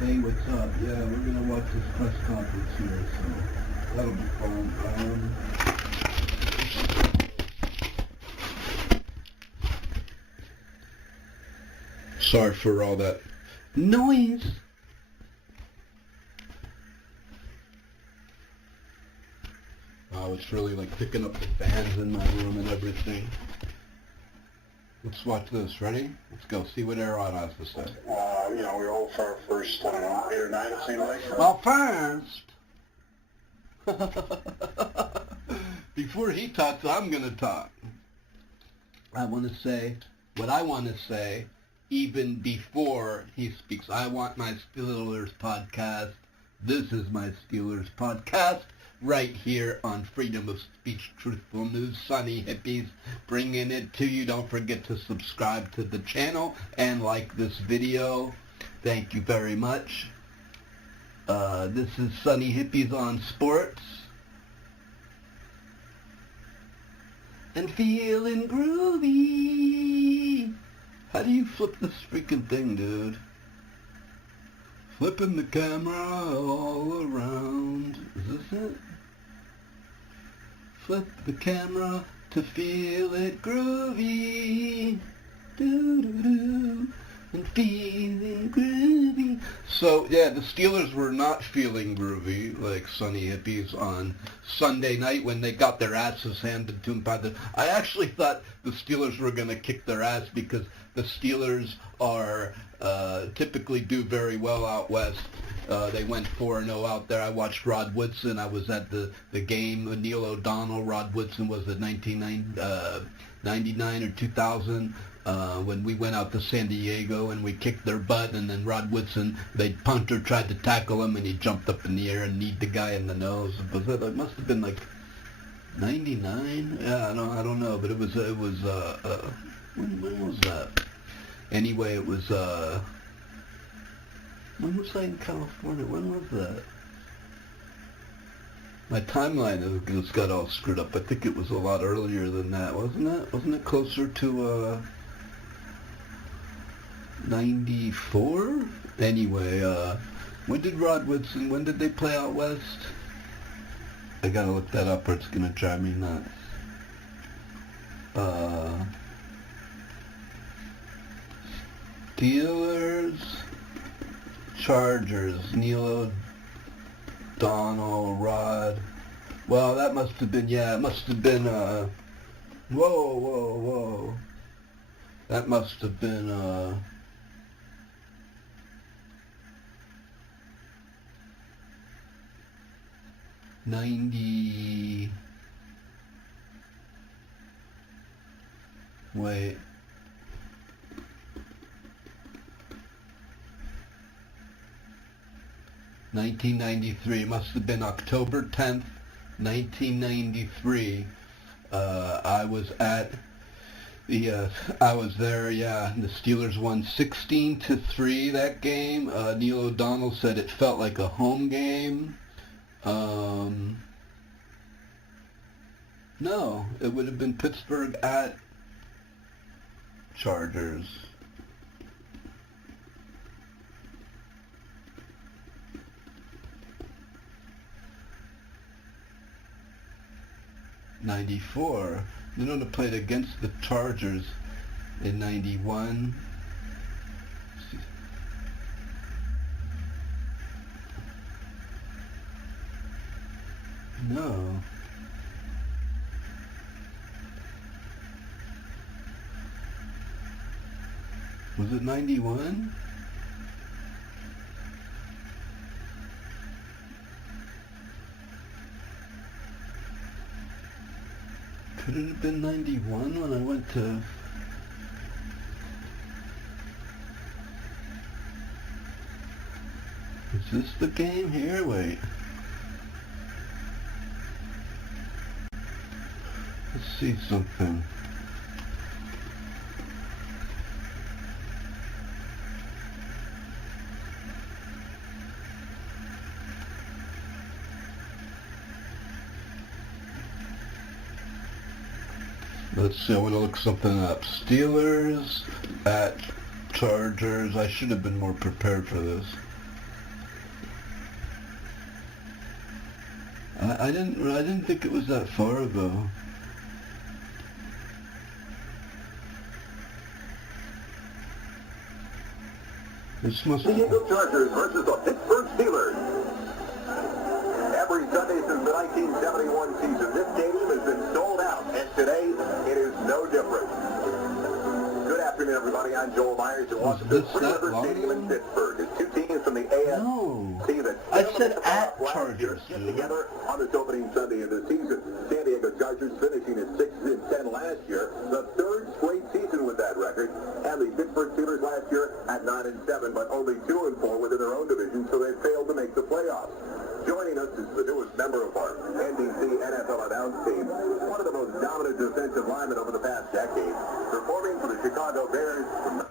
Hey, what's up? Yeah, we're gonna watch this press conference here, so that'll be fun. Sorry for all that noise. Oh, it's really like picking up the fans in my room and everything. Let's watch this. Ready? Let's go see what Aaron has to say. We're all for our first, 8 or 9, it seemed like. Well, first, before he talks, I'm going to talk. I want to say what I want to say even before he speaks. I want my Steelers podcast. This is my Steelers podcast right here on Freedom of Speech, Truthful News. Sunny Hippies bringing it to you. Don't forget to subscribe to the channel and like this video. Thank you very much. This is Sunny Hippies on sports. And feeling groovy. How do you flip this freaking thing, dude? Flipping the camera all around. Is this it? Flip the camera to feel it groovy. Doo-doo-doo. And feeling groovy. So, yeah, the Steelers were not feeling groovy like Sunny Hippies on Sunday night when they got their asses handed to them by the... I actually thought the Steelers were going to kick their ass because the Steelers are typically do very well out west. They went 4-0 out there. I watched Rod Woodson. I was at the game with Neil O'Donnell. Rod Woodson was at 1999 or 2000. When we went out to San Diego and we kicked their butt, and then Rod Woodson, the punter tried to tackle him and he jumped up in the air and kneed the guy in the nose. It must have been like 99? Yeah, I don't know, but it was when was that? Anyway, it was, when was I in California? When was that? My timeline has got all screwed up. I think it was a lot earlier than that, wasn't it? Wasn't it closer to, 94? Anyway, when did they play out west? I gotta look that up or it's gonna drive me nuts. Steelers, Chargers, Neil O'Donnell, Rod. Well, that must have been, it must have been, whoa. That must have been, 90, wait. 1993, must have been October 10th, 1993. I was at I was there, yeah. The Steelers won 16-3 that game. Neil O'Donnell said it felt like a home game. No, it would have been Pittsburgh at Chargers. '94. They played against the Chargers in '91. No. Was it 91? Could it have been 91 when I went to... Is this the game here? Wait. Let's see something. Let's see, I want to look something up. Steelers at Chargers. I should have been more prepared for this. I didn't think it was that far ago. This must The be... Eagle Chargers versus the Pittsburgh Steelers. Every Sunday since the 1971 season, this stadium has been sold out, and today it is no different. Good afternoon, everybody. I'm Joel Myers at Washington River Stadium in Pittsburgh. It's two teams from the AFC that I said at Chargers, get together on this opening Sunday of the season. San Diego Chargers finishing at 6-10 last year, the third straight season with that record, and the Pittsburgh Steelers last year at 9-7, but only 2-4 within their own division, so they failed to make the playoffs. Joining us is the newest member of our NBC NFL announce team, one of the most dominant defensive linemen over the past decade, performing for the Chicago Bears from...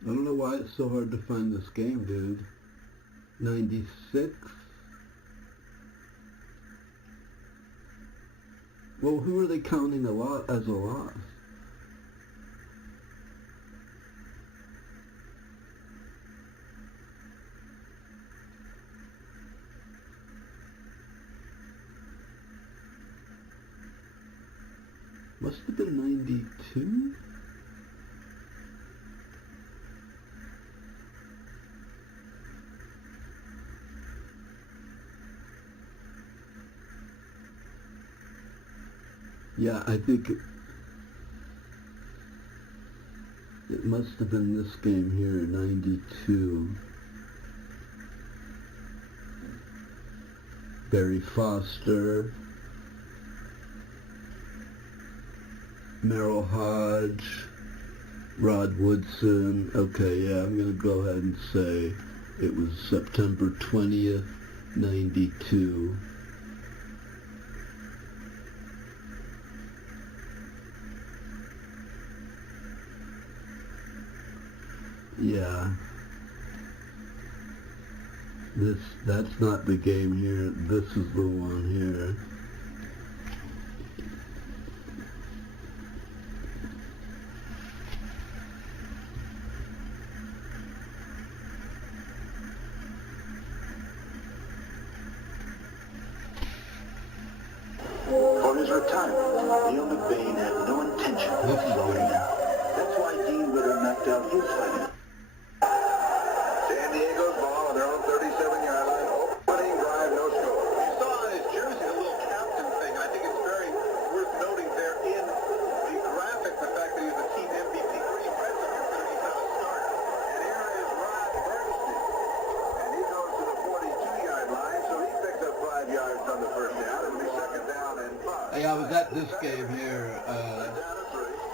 I don't know why it's so hard to find this game, dude. 96? Well, who are they counting as a loss? Must have been 92? Yeah, I think it must have been this game here, 92. Barry Foster, Merrill Hodge, Rod Woodson. Okay, yeah, I'm going to go ahead and say it was September 20th, 92. Yeah. That's not the game here. This is the one here. For his retirement, Neil McBain had no intention of slowing down. That's why Dean Witter knocked out his fighting. San Diego's ball on their own 37-yard line. Opening drive, no score. You saw on his jersey a little captain thing, and I think it's very worth noting there in the graphic the fact that he's a team MVP. Pretty impressive considering he's not a starter. And here is Rod Bernstein. And he goes to the 42-yard line, so he picks up 5 yards on the first down. It'll be second down and 5. Hey, I was at this game here.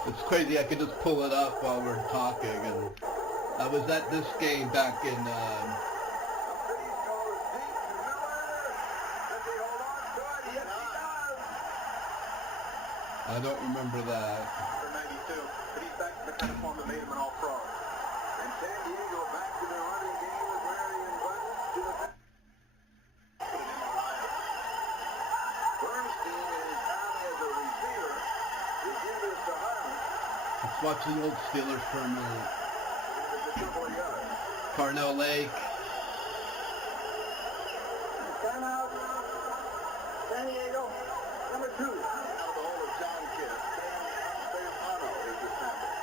It's crazy. I could just pull it up while we're talking, and I was at this game back in. I don't remember that. For 92, but he's back to the kind of form that made him an all-pro. And San Diego back to their running game with Marion Buttons to the back. Put it in Ohio. Bernstein is out as a receiver. They give this to Harmon. Let's watch the old Steelers for a minute. Carnell Lake. Timeout. San Diego, number 2. Out of the hole of John Kidd. Polamalu is the snapper.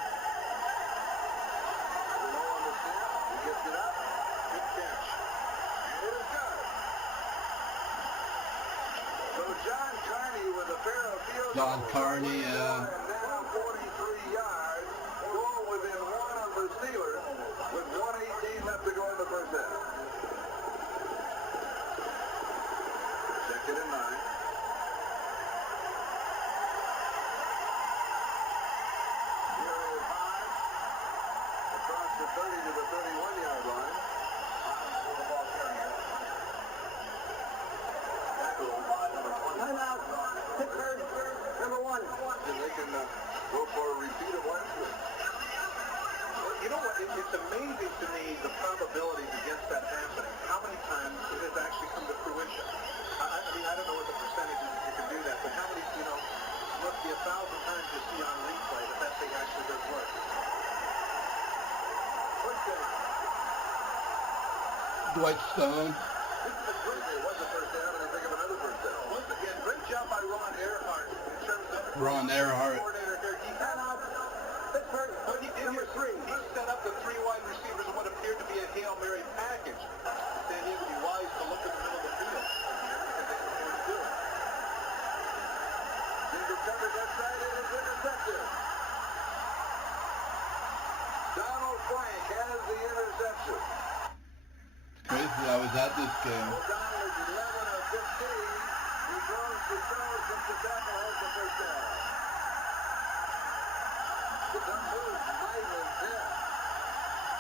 Low on the snap. He gets it up. Good catch. And it is good. So John Carney with a pair of field John goals. Carney, And now 43 yards. Goal within 1 of the Steelers with 1:18 left to go in the first half. Second and 9. Here is Hodge across the 30 to the 31-yard line. Hodge with the ball carrier. Tackle by number 20. Timeout. Pittsburgh, number 1. And they can Dwight Stone. This is a great, it was a first down, and they pick up another first down. Once again, great job by Ron Earhart in terms of Ron Earhart. coordinator here. He had Pittsburgh, what he did number three. He set up the three wide receivers in what appeared to be a Hail Mary package. San Diego be wise to look at the middle of the field. Because they were going to do it. Single coverage left side, it is intercepted. Donald Frank has the interception. Crazy, I was at this game. O'Donnell is 11 of 15. He throws to Charles, gets the tackle, has the first down. Some moves might have been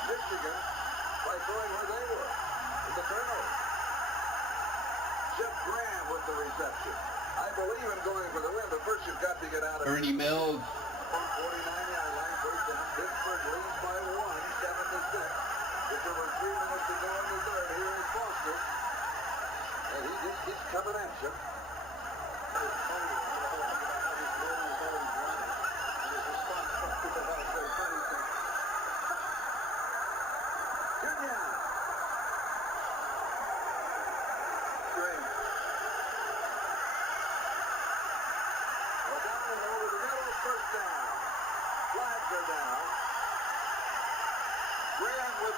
Michigan by throwing where they were. With the turnover. Jeff Graham with the reception. I believe in going for the win, but first you've got to get out of Ernie Mills. 49-yard line, first down. Pittsburgh leads by 1, 7-6. With over 3 minutes to go in the third, here is Foster. And he just keeps coming at you.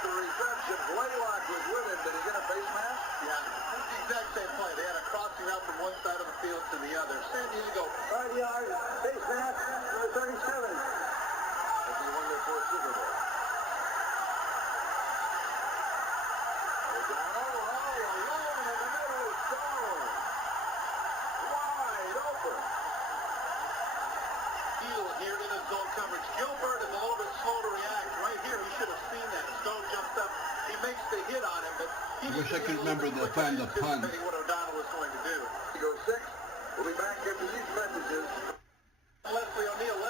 The reception, Blaylock was with him. Did he get a face mask? Yeah, that's the exact same play. They had a crossing route from one side of the field to the other. San Diego, 5 yards, face mask, number 37. As he won their fourth Super Bowl. O'Donnell, alone in the middle, Stone. Wide open. Heel here in his zone coverage. Gilbert is a little bit slow to react. Right here, he should have seen that. Stone jumps up. He makes the hit on him, but he I wish I could remember the time the punt. What O'Donnell was going to do. He goes 6. We'll be back after these messages. Leslie O'Neal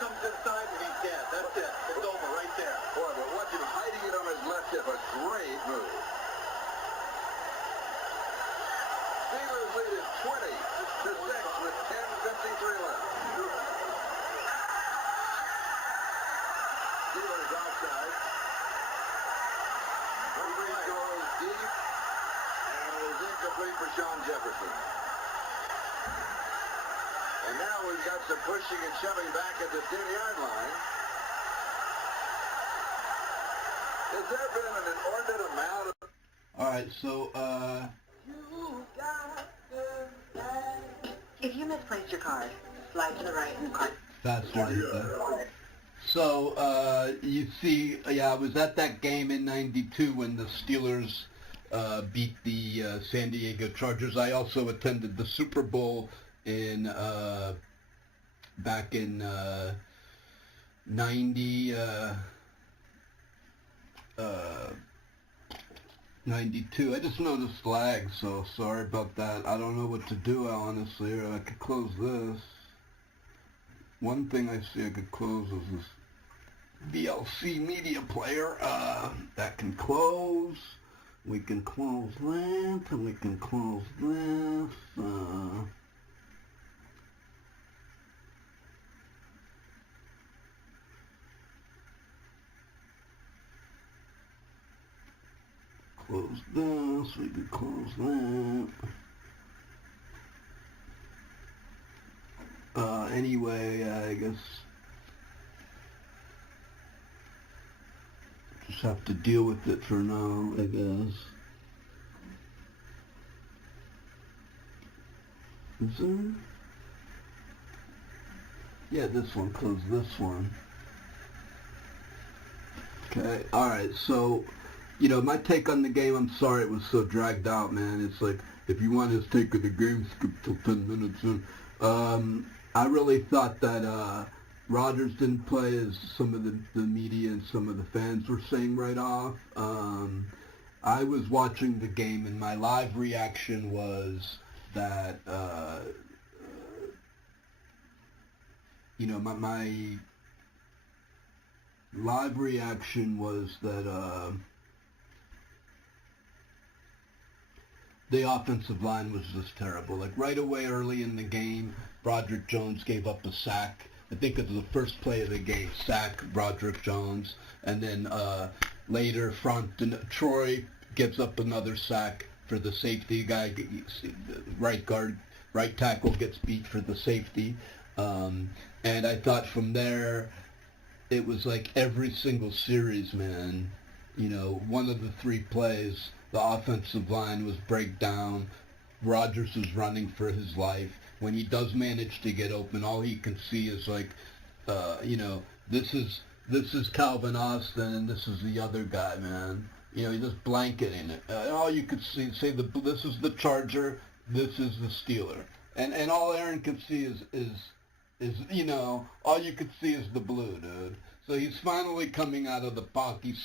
comes inside and he's dead. That's it. It's over right there. Boy, but watch him hiding it on his left hip. A great move. Steelers lead is 20-6 with 10:53 left. Steelers outside. Free throw is deep, and it is incomplete for Sean Jefferson. And now we've got some pushing and shoving back at the 10-yard line. Has there been an inordinate amount of... All right, so if you misplaced your card, slide to the right in the card. that's right. So you see, yeah, I was at that game in '92 when the Steelers beat the San Diego Chargers. I also attended the Super Bowl in back in 92. I just noticed lag, so sorry about that. I don't know what to do, honestly. I could close this. One thing I see I could close is this VLC media player. That can close. We can close that, and we can close this. Close this, we can close that. Anyway, I guess just have to deal with it for now, I guess. Is there? Yeah, this one, close this one. Okay, alright, so you know, my take on the game, I'm sorry it was so dragged out, man. It's like, if you want his take of the game, skip till 10 minutes in. I really thought that Rodgers didn't play, as some of the media and some of the fans were saying right off. I was watching the game, and my live reaction was that, you know, my live reaction was that the offensive line was just terrible. Like right away early in the game, Broderick Jones gave up a sack. I think it was the first play of the game, sack Broderick Jones. And then later, Troy gives up another sack for the safety guy. The right tackle gets beat for the safety. And I thought from there, it was like every single series, man. One of the 3 plays, the offensive line was break down. Rodgers was running for his life. When he does manage to get open, all he can see is like, this is Calvin Austin and this is the other guy, man. He just blanketing it. All you could see, this is the Charger, this is the Steeler, and all Aaron could see is all you could see is the blue, dude. So he's finally coming out of the pocket.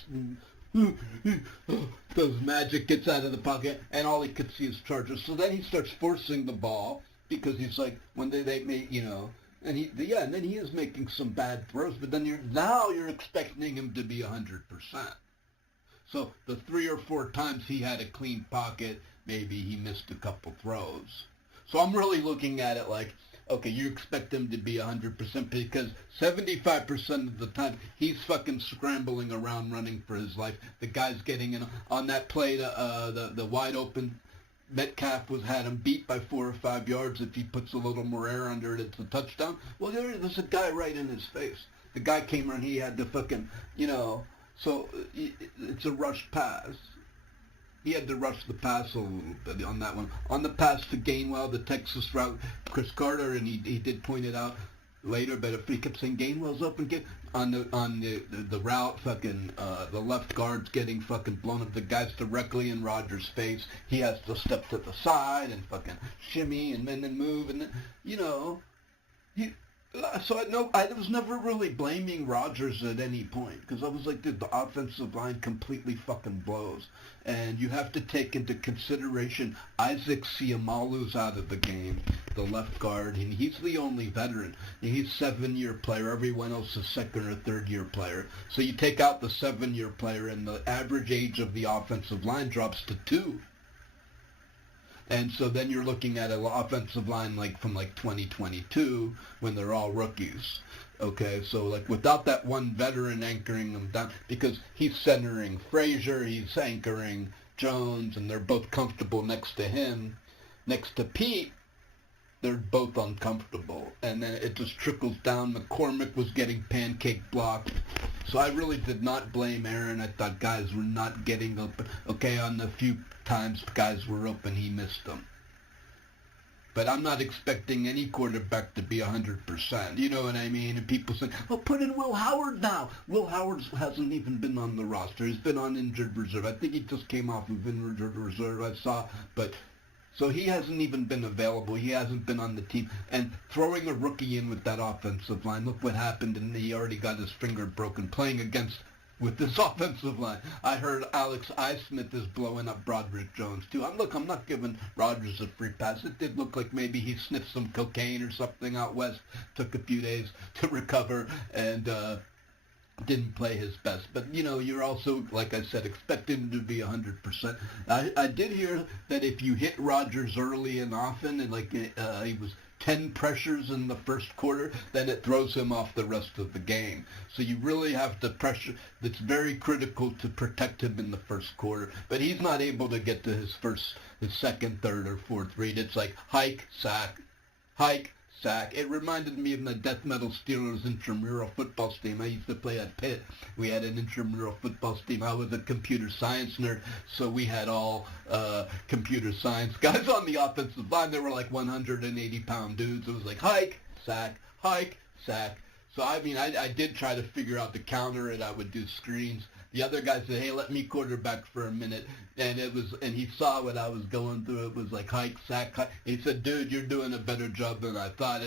Does magic, gets out of the pocket, and all he could see is Chargers. So then he starts forcing the ball because he's like, when they make, and then he is making some bad throws. But then you're expecting him to be 100%. So the 3 or 4 times he had a clean pocket, maybe he missed a couple throws. So I'm really looking at it like, okay, you expect him to be 100% because 75% of the time he's fucking scrambling around running for his life. The guy's getting in on that play. The wide open Metcalf had him beat by 4 or 5 yards. If he puts a little more air under it, it's a touchdown. Well, there's a guy right in his face. The guy came around. He had to fucking So it's a rush pass. He had to rush the pass a little bit on that one. On the pass to Gainwell, the Texas route, Chris Carter, and he did point it out later, but if he kept saying Gainwell's open, on the route, fucking the left guard's getting fucking blown up. The guy's directly in Rodgers' face. He has to step to the side and fucking shimmy and then move, and then, So I was never really blaming Rodgers at any point because I was like, dude, the offensive line completely fucking blows, and you have to take into consideration Isaac Seumalo's out of the game, the left guard, and he's the only veteran. He's a 7-year player. Everyone else is 2nd or 3rd-year player. So you take out the 7-year player, and the average age of the offensive line drops to 2. And so then you're looking at an offensive line from 2022 when they're all rookies. Okay, so without that one veteran anchoring them down, because he's centering Frazier, he's anchoring Jones, and they're both comfortable next to him. Next to Pete, they're both uncomfortable. And then it just trickles down. McCormick was getting pancake blocked. So I really did not blame Aaron. I thought guys were not getting open. Okay, on the few times guys were open, he missed them. But I'm not expecting any quarterback to be 100%. You know what I mean? And people say, oh, put in Will Howard now. Will Howard hasn't even been on the roster. He's been on injured reserve. I think he just came off of injured reserve, I saw. But so he hasn't even been available. He hasn't been on the team. And throwing a rookie in with that offensive line, look what happened. And he already got his finger broken playing with this offensive line. I heard Alex Highsmith is blowing up Broderick Jones, too. I'm not giving Rodgers a free pass. It did look like maybe he sniffed some cocaine or something out west, took a few days to recover, and didn't play his best. But, you're also, like I said, expecting him to be 100%. I did hear that if you hit Rodgers early and often, and he was 10 pressures in the first quarter, then it throws him off the rest of the game. So you really have to pressure. It's very critical to protect him in the first quarter. But he's not able to get to his second, third, or fourth read. It's like hike, sack, hike, sack. It reminded me of the Death Metal Steelers intramural football team. I used to play at Pitt. We had an intramural football team. I was a computer science nerd, so we had all computer science guys on the offensive line. They were like 180-pound dudes. It was like hike, sack, hike, sack. So, I did try to figure out to counter it. I would do screens. The other guy said, hey, let me quarterback for a minute. And he saw what I was going through. It was like hike, sack, hike. He said, dude, you're doing a better job than I thought.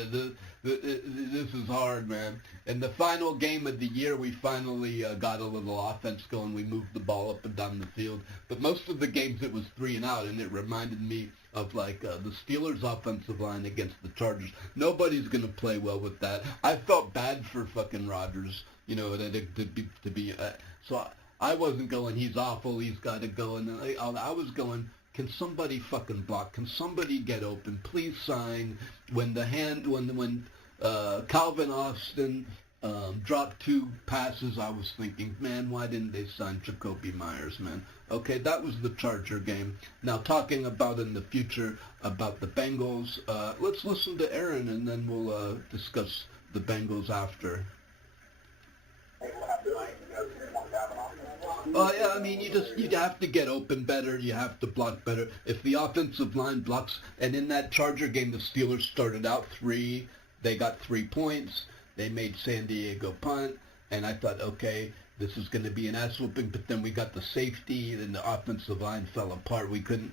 This is hard, man. In the final game of the year, we finally got a little offense going. We moved the ball up and down the field. But most of the games, it was 3 and out, and it reminded me of the Steelers' offensive line against the Chargers. Nobody's going to play well with that. I felt bad for fucking Rodgers, so I wasn't going, he's awful, he's got to go. And I was going, can somebody fucking block? Can somebody get open? Please sign. When Calvin Austin Dropped 2 passes. I was thinking, man, why didn't they sign Jacoby Myers, man? Okay, that was the Charger game. Now, talking about in the future about the Bengals, let's listen to Aaron, and then we'll discuss the Bengals after. Yeah, I mean, you have to get open better. You have to block better. If the offensive line blocks, and in that Charger game, the Steelers started out 3. They got 3 points. They made San Diego punt, and I thought, okay, this is going to be an ass whooping. But then we got the safety, and the offensive line fell apart. We couldn't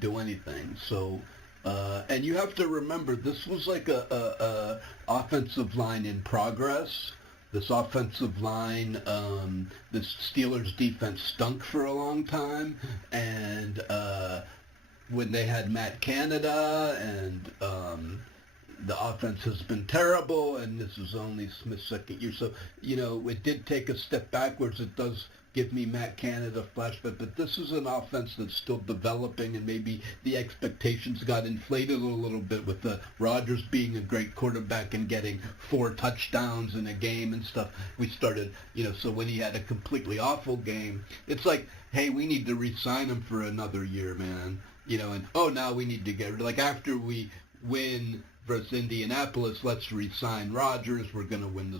do anything. So, and you have to remember, this was like a offensive line in progress. This offensive line, this Steelers defense stunk for a long time, and when they had Matt Canada, and the offense has been terrible, and this is only Smith's second year. So, it did take a step backwards. It does give me Matt Canada flashback, but this is an offense that's still developing, and maybe the expectations got inflated a little bit with Rodgers being a great quarterback and getting 4 touchdowns in a game and stuff. We started, so when he had a completely awful game, it's like, hey, we need to re-sign him for another year, man. And, now we need to get rid of, after we win versus Indianapolis, let's re-sign Rodgers. We're going to win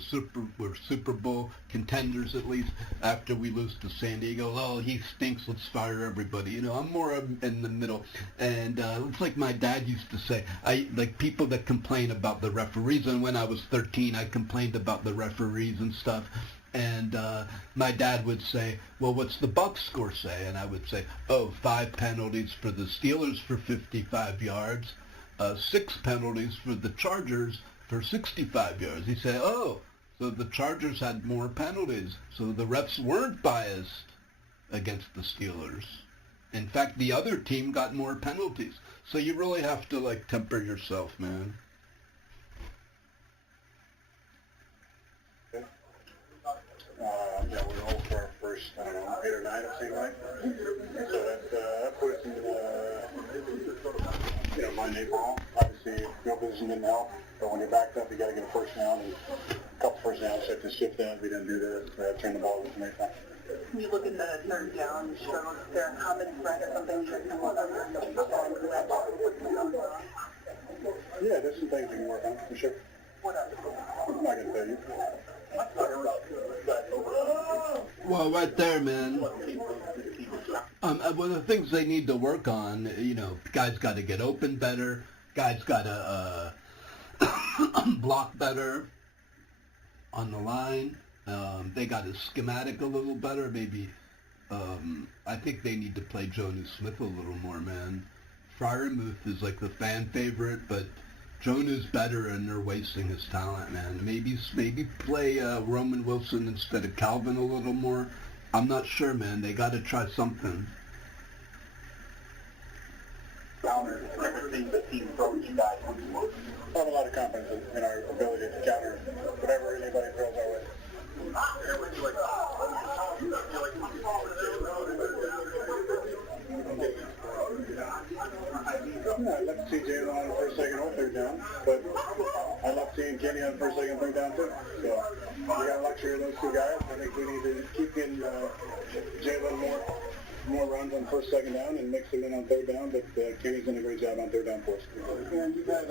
we're Super Bowl contenders at least. After we lose to San Diego, he stinks, let's fire everybody. I'm more in the middle. And it's like my dad used to say, I like people that complain about the referees. And when I was 13, I complained about the referees and stuff. And my dad would say, well, what's the Bucs score say? And I would say, 5 penalties for the Steelers for 55 yards. 6 penalties for the Chargers for 65 yards. He said, so the Chargers had more penalties. So the refs weren't biased against the Steelers. In fact, the other team got more penalties. So you really have to, temper yourself, man. We're all for our first, 8 or 9, it seemed like. So that put us in, Monday Night Ball. Obviously, field position didn't help, but when you're backed up, you got to get a first down, and a couple first downs, have to shift down. We didn't do that. Turn the ball over many times. When you look at the third down struggles, is there a common thread or something you can work on? Yeah, there's some things we can work on, for sure. What else? I'm not going to tell you. Well, right there, man. One of the things they need to work on, guys got to get open better. Guys got to block better on the line. They got to schematic a little better. Maybe I think they need to play Jonnu Smith a little more, man. Freiermuth is like the fan favorite, but Jonnu's better, and they're wasting his talent, man. Maybe play Roman Wilson instead of Calvin a little more. I'm not sure, man. They got to try something. Counter everything the team throws you guys. I have a lot of confidence in our ability to counter whatever anybody throws our way. I'd love to see Jalen on the first, second, or third down, but I love seeing Kenny on first, second, third down too. So we got a luxury of those 2 guys. I think we need to keep getting Jalen more runs on first, second down, and mix them in on third down. But Kenny's done a great job on third down for us. And you got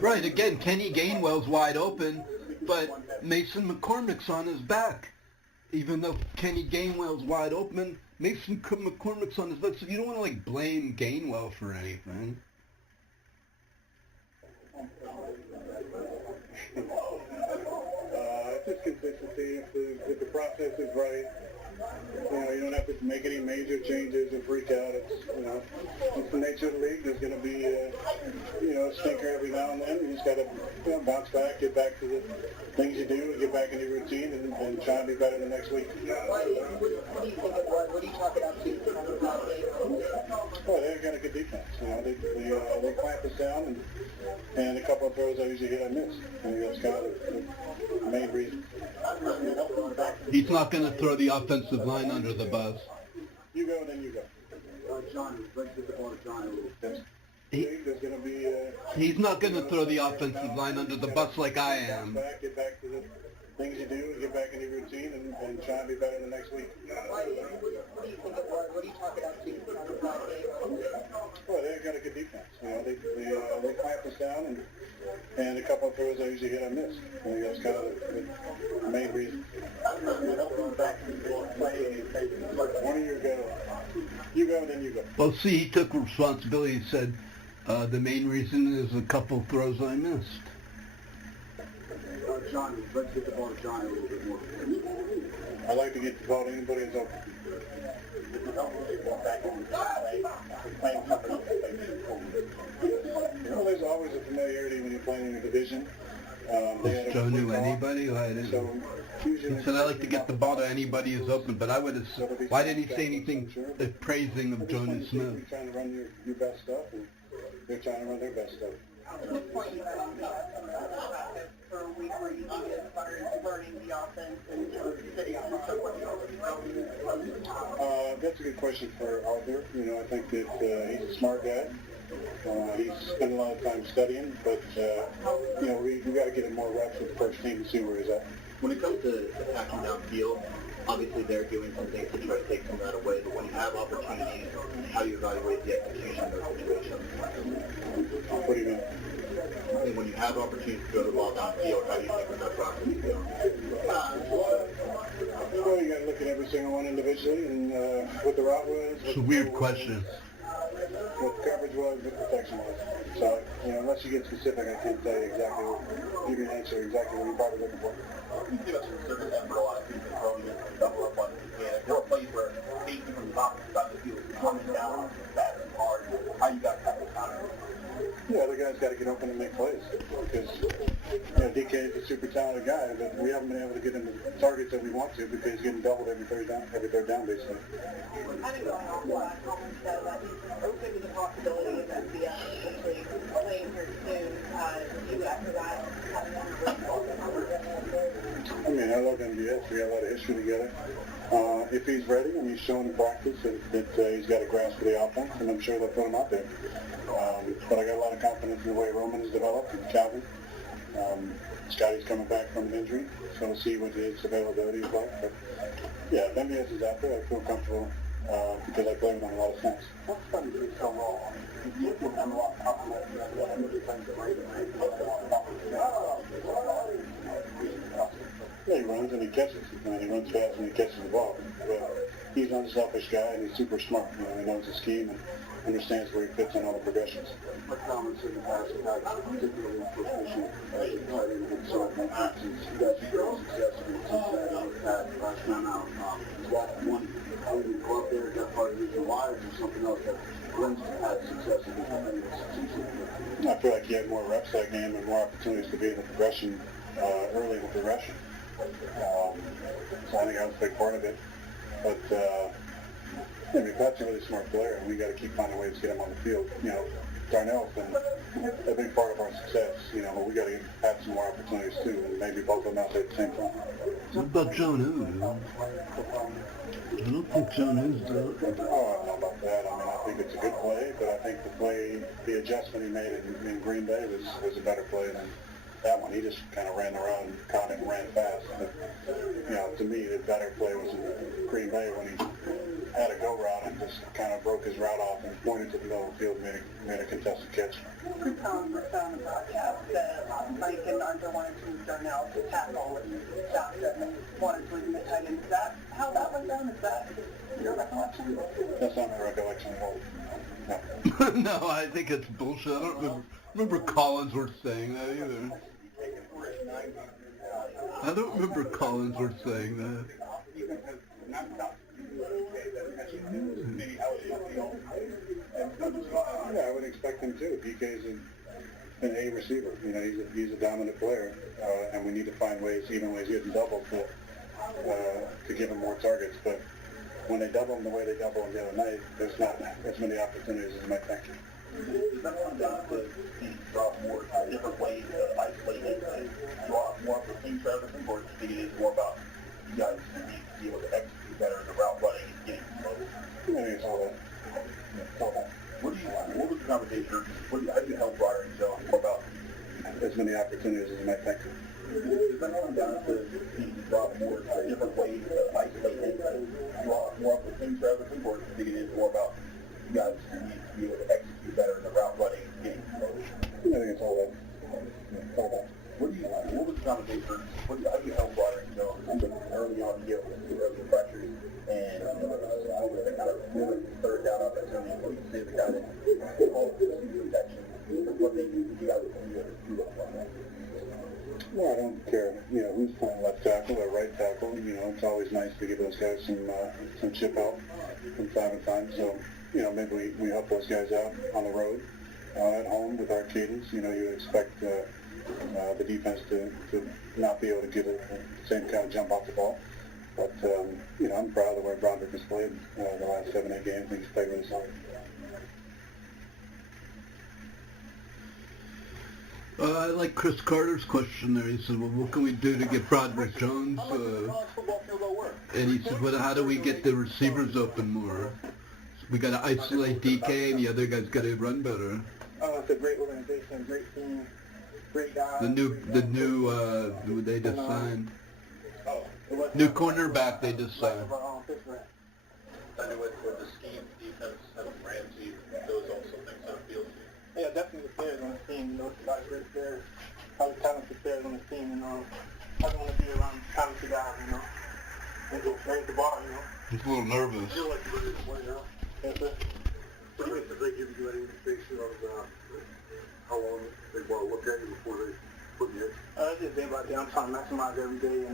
Right. Again, Kenny Gainwell's wide open, but Mason McCormick's on his back. Even though Kenny Gainwell's wide open, Mason McCormick's on his back. So you don't want to blame Gainwell for anything. It's just consistency. If the process is right, you don't have to make any major changes and freak out. It's the nature of the league. There's going to be a stinker every now and then. You just got to bounce back, get back to the things you do, get back into your routine, and try and be better the next week. What do you think it was? What are you talking about? Well, they got a good defense. They clamp us down, and a couple of throws I usually hit, I miss. That's kind of the main reason. He's not going to throw the offensive line under the bus. You go, then you go. John, let's get the ball to John a little bit. league, there's going to be... He's not going to throw the offensive line under the bus like I am. Get back to the things you do, get back in your routine, and try and be better the next week. What do you think it was? What are you talking about? Well, they've got a good defense. You know, they clamp us down, and a couple of throws I usually hit, I miss. I think that's kind of the main reason. One of you go. You go, then you go. Well, see, he took responsibility. He said, the main reason is a couple throws I missed. John, let's get the ball to John a little bit more. I like to get the ball to anybody that's open. You know, there's always a familiarity when you're playing in a division. Does Joe knew anybody? I didn't. He said, I like to get the ball to anybody who's open, but I would have... Why didn't he say anything praising of Jonas Smith? You're trying to run your best stuff, and they're trying to run their best stuff. At this point, you guys practice for a week where you can get started learning the offense and sitting on That's a good question for Arthur. You know, I think that he's a smart guy. He's spent a lot of time studying, but, you know, we got to get him more reps with the first team to see where he's at. When it comes to attacking downfield, obviously they're doing some things to try to take some of that away, but when you have opportunities, how do you evaluate the execution of those situations? What do you mean? I mean, when you have opportunities to go the ball downfield, how do you think that process goes? Well, you got to look at every single one individually, and what the route was. It's a weird question. What the coverage was, what the protection was. So, you know, unless you get specific, I can't tell you exactly, give you an answer exactly what you're probably looking for. You give us a certain effort, a lot of people throwing it, double up on the mechanic. There are plays where safety from the top of the field is coming down fast and hard. How you got to counter? Yeah, the guy's got to get open and make plays. Because, you know, DK is a super talented guy, but we haven't been able to get him the targets that we want to because he's getting doubled every third down, basically. Kind of going off what Coleman said about he's open to the possibility of FBS potentially playing here soon. You after that having I mean, I love MBS. We got a lot of history together. If he's ready and he's shown in practice that he's got a grasp for the offense, and I'm sure they'll put him out there. But I got a lot of confidence in the way Roman has developed and Calvin. Scotty's coming back from an injury, so we'll see what his availability is like. But yeah, if MBS is out there, I feel comfortable because I play with him a lot of snaps. What's funny is so wrong. You give them a lot of confidence and the defense of Yeah, he runs and he catches. He runs fast and he catches the ball. But he's an unselfish guy and he's super smart. You know, he knows the scheme and understands where he fits in all the progressions. My comments in the past have had particularly proficient in certain actions. You guys have great success in Cincinnati last time out. Is that one how you go up there, got part of the reason why, or is there something else that Glenn's had success in his I feel like he had more reps that game and more opportunities to be in the progression early in the progression. So I think that was a big part of it. But I mean, Pat's a really smart player, and we got to keep finding ways to get him on the field. You know, Darnell's been a big part of our success. You know, but we got to give Pat some more opportunities too, and maybe both of them out there at the same time. What about Joe News? I don't think Joe News does. Oh, I don't know about that. I mean, I think it's a good play, but I think the adjustment he made in Green Bay was a better play than that one. He just kind of ran around, caught it, and ran fast. But, you know, to me, the better play was in Green Bay when he had a go route and just kind of broke his route off and pointed to the middle of the field and made a contested catch. Chris Collins was on the broadcast that Mike and Arthur wanted to move Darnell to tackle and Johnson wanted to leave the tight end. Is that how that went down? Is that your recollection? That's not my recollection at all. No. No, I think it's bullshit. I don't remember Collinsworth saying that either. I don't remember Collinsworth saying that. Yeah, I would expect him to. DK's an A receiver. You know, he's a dominant player, and we need to find ways, even ways getting doubled to give him more targets. But when they double him the way they double him the other night, there's not as many opportunities as you might think. Is that one down to draw more different ways to isolate it and draw more of the team servicing, or do you think it is more about you guys need to be able to execute better the route running and getting close? I think it's all that. What was the conversation conversation, how do you help Rodgers show more about as many opportunities as you might think. Does that come down to being brought more different ways to isolate him, draw more of the things for everything, or do you think it is more about you guys need to be able to execute better in the route running, getting promotion? I think it's all that. All that. What was the conversation? How do you help Rodgers show early on to get early pressures and what was the kind of really third down opportunity? What do you say the guy that all the protection? What they you guys can do to improve on that? Well, I don't care, who's playing left tackle or right tackle. It's always nice to give those guys some chip help from time to time. So, maybe we help those guys out on the road, at home with our cadence. You expect the defense to not be able to get the same kind of jump off the ball. But, I'm proud of the way Broderick has played the last 7-8 games. He's played really solid. I like Chris Carter's question there. He said, well, what can we do to get Broderick Jones? And he said, well, how do we get the receivers open more? We got to isolate DK, and the other guys got to run better. Oh, it's a great organization, great team, great guys. The new who they just signed. New cornerback they just signed. And with the scheme, defense, having Ramsey, those also things on the field. Yeah, definitely the players on the team. It's a lot of great players, a lot of talented players on the team. I don't want to be around talented guys, and just raise the bar, He's a little nervous. I feel like you're ready to play now. Yes, sir. What do you think that they give you any indication of how long they want to look at you before they put you in? It's just day by day. I'm trying to maximize every day,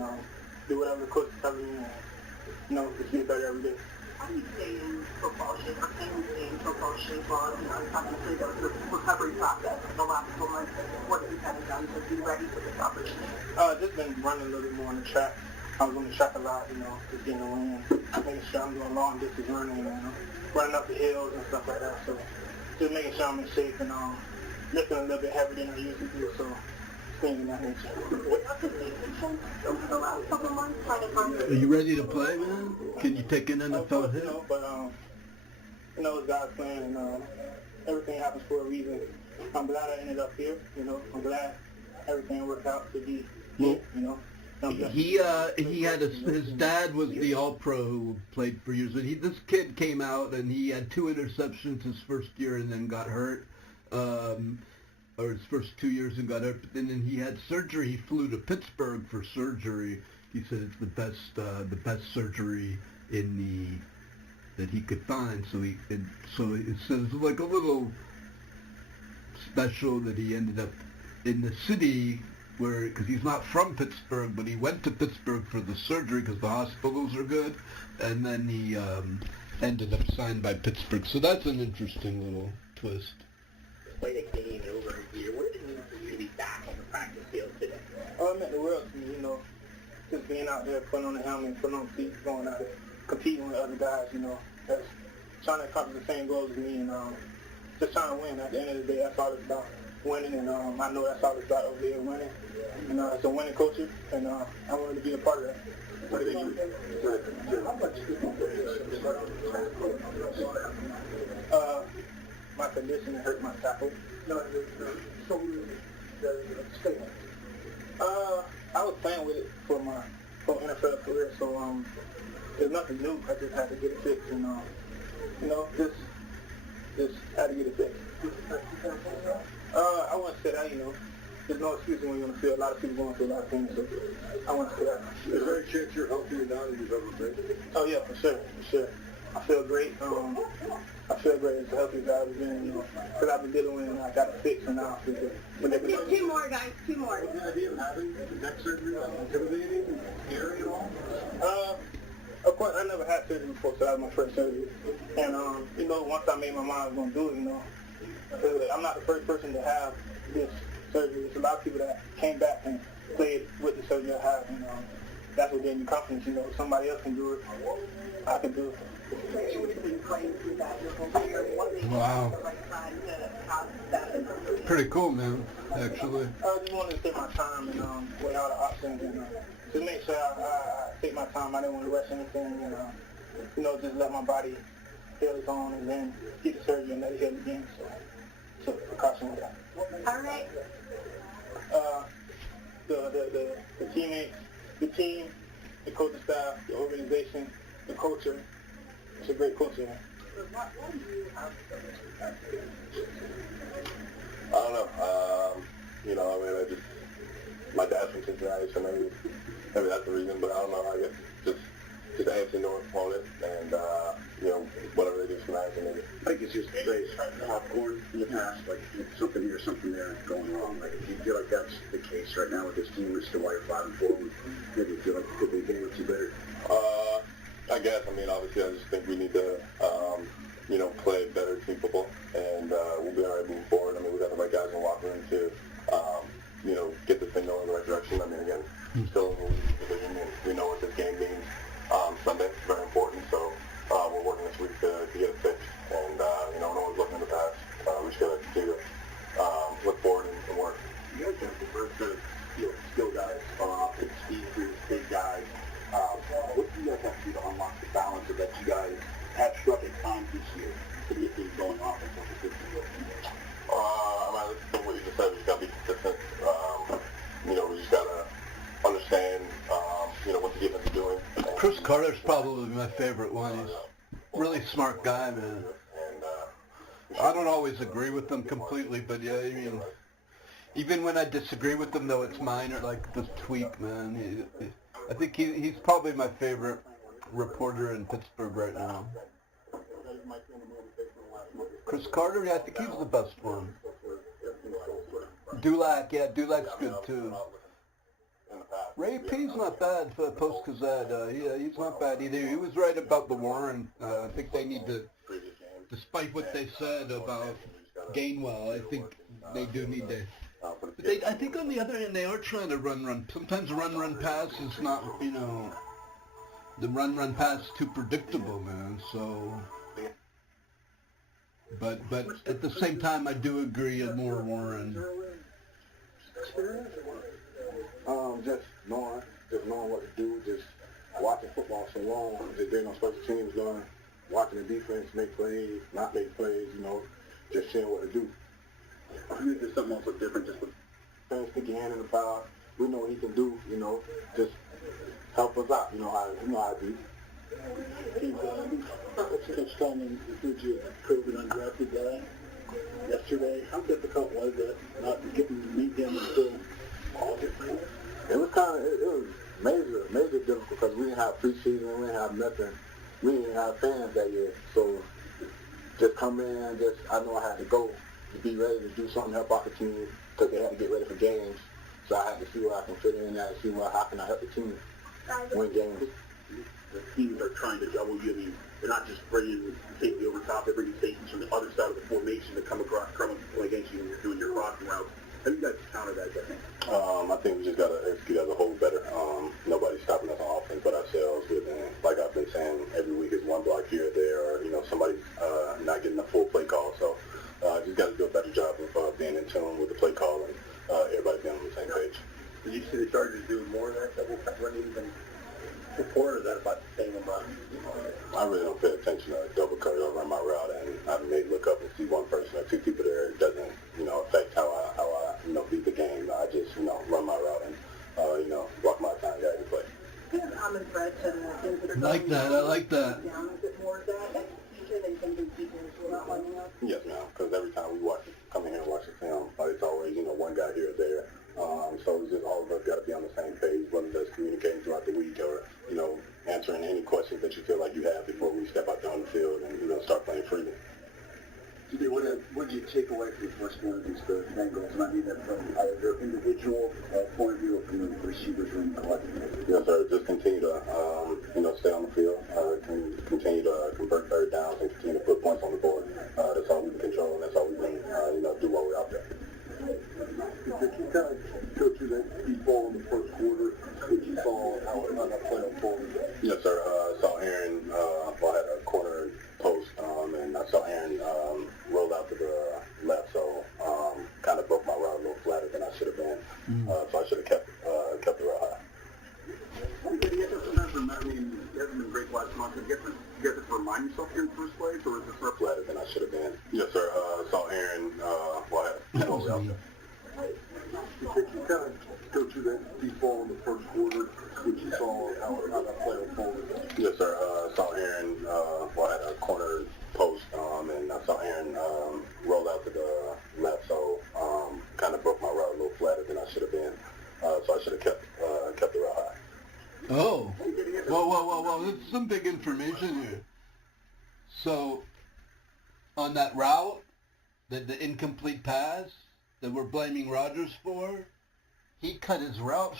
do whatever the coach is telling me, and, just get better every day. How do you stay in football shape, or can you stay in football shape while, obviously the recovery process the last couple months? What have you kind of done to be ready for this opportunity? Just been running a little bit more on the track. I was on the track a lot, just getting away and making sure I'm doing long distance running, running up the hills and stuff like that. So just making sure I'm in shape and lifting a little bit heavier than I usually do. So things in that nature. What's the decision over the last couple months trying to find Are you ready to play, man? Can you take an NFL hit? But it's God's plan, and everything happens for a reason. I'm glad I ended up here. I'm glad everything worked out to be here. He had his dad was the All-Pro who played for years. And this kid came out and he had 2 interceptions his first year and then got hurt, or his first 2 years and got hurt. But then he had surgery. He flew to Pittsburgh for surgery. He said it's the best surgery that he could find. So it says like a little special that he ended up in the city. Because he's not from Pittsburgh, but he went to Pittsburgh for the surgery because the hospitals are good, and then he ended up signed by Pittsburgh. So that's an interesting little twist. Played a game over a year. What did it mean for you to be back on the practice field today? Oh, it meant the world to me, just being out there, putting on the helmet, putting on cleats, going out there, competing with other guys, that's trying to accomplish the same goals as me, and just trying to win. At the end of the day, that's all it's about. Winning, and I know that's all it's about over here, winning. It's a winning culture, and I wanted to be a part of that. What do you think? How much do you My condition hurt my tackle. So I was playing with it for my whole NFL career, so there's nothing new. I just had to get it fixed, and just had to get it fixed. I wouldn't say that, there's no excuse when you're on the field. A lot of people going through a lot of things, so I wouldn't say that. Is there any chance you're healthier now than you've ever been? Oh yeah, for sure. I feel great. I feel great. It's the healthiest I've ever been, because I've been dealing with it and I got it fixed, and now I feel good. Two more, guys. Two more. The idea of having the neck surgery, intimidating, scary at all? Of course, I never had surgery before, so that was my first surgery. And, once I made my mind I was going to do it, I'm not the first person to have this surgery. There's a lot of people that came back and played with the surgery I have, and that's what gave me confidence. If somebody else can do it, I can do it. Wow. Pretty cool, man, actually. I just wanted to take my time and weigh all the options and just make sure I take my time. I didn't want to rush anything and, just let my body heal its own and then get the surgery and let it heal again. So took precaution with that. All right. The teammates, the team, the coaching staff, the organization, the culture. It's a great culture. What do you have? I don't know. My dad's from Cincinnati, so maybe that's the reason, but I don't know. I guess just an AFC North opponent, and, whatever they do tonight. I think it's just popcorn in the past, like something here, something there going wrong. Like, do you feel like that's the case right now with this team? It's still why you're 5-4. Maybe you feel like could be a game or two better? I guess. Obviously, I just think we need to, play better team football, and we'll be all right moving forward. We got the right guys in the locker room to, get this thing going in the right direction. Again, still in the league division, and we know what this game means. Sunday is very important, so we're working this week to get it fixed. And, no one's looking in the past. We just got to continue to look forward and work. You guys have the first skill guys on offense, speed through big guys. What do you guys have to do to unlock the balance of that you guys have struck at times this year to get things going offense on the 50? What you just said, we just got to be consistent. We just got to understand, what the defense is doing. Chris Carter's probably my favorite one. He's a really smart guy, man. I don't always agree with him completely, but yeah, even when I disagree with him, though, it's minor, like the tweak, man. I think he's probably my favorite reporter in Pittsburgh right now. Chris Carter, yeah, I think he's the best one. Dulac, yeah, Dulac's good too. Ray P's not bad for Post-Gazette. He's not bad either. He was right about the Warren. I think they need to, despite what they said about Gainwell, I think they do need to. But I think on the other hand, they are trying to run. Sometimes the run pass is not, the run pass is too predictable, man. So, but at the same time, I do agree with more Warren. Just knowing what to do, just watching football so long, just being on special teams, watching the defense make plays, not make plays, just seeing what to do. I think there's something also different just with Stick your hand in the pile. We know what he can do, just help us out. You know how I do. Coach Tallman referred you as a COVID undrafted guy yesterday. How difficult was it not getting to meet him until August? It was major difficult because we didn't have preseason, we didn't have nothing. We didn't have fans that year. So just come in, I know I had to go to be ready to do something, help out the team because they had to get ready for games. So I had to see where I can fit in and see how can I help the team win games. The teams are trying to double you. They're not just bringing safety over top, they're bringing safeties from the other side of the formation to come against you when you're doing your crossing routes. How do you guys counter that, I think? I think we just got to execute as a whole better. Nobody's stopping us on offense but ourselves. Like I've been saying, every week is one block here or there, or somebody's not getting a full play call. So just got to do a better job of being in tune with the play call and everybody being on the same page. Did you see the Chargers doing more of that double running than before, or is that about the same amount? I really don't pay attention to double coverage. I run my route, and I may look up and see one person or two people there. It doesn't, affect how I beat the game. I just, run my route and, block my time guys to play. Good common thread to the things that are I like that. down a bit more of that execution and some big defense will not lining up. Yes, ma'am, because every time we come in here and watch the film, it's always, one guy here or there. So it's just all of us got to be on the same page, whether that's communicating throughout the week or, answering any questions that you feel like you have before we step out there on the field and, start playing freely. Today, what did you take away from the first one against the Bengals? And I mean that from either individual point of view or from the receivers room collectively. Yes, sir. Just continue to, stay on the field, continue to convert third downs and continue to put points on the board. That's all we can control, and that's all we can, do while we're out there. Did you kind of go through that deep ball in the first quarter? Did you saw how that play unfolded? Yes, sir. I saw Aaron, I had a corner post, and I saw Aaron roll out to the left, so kind of broke my route a little flatter than I should have been. So I should have kept the route high. You guys remember, it hasn't been great last month. The difference remind yourself in the first place, or is this flatter than I should have been? Yes, sir. Saw Aaron. That was me. If you kind of go through that deep ball in the first quarter, which you saw how that play unfolded. Yes, sir. Saw Aaron. I had a corner post, and I saw Aaron roll out to the left, so kind of broke my route a little flatter than I should have been. So I should have kept the route high. Oh, whoa, this is some big information here. So, on that route, the incomplete pass that we're blaming Rodgers for, he cut his route.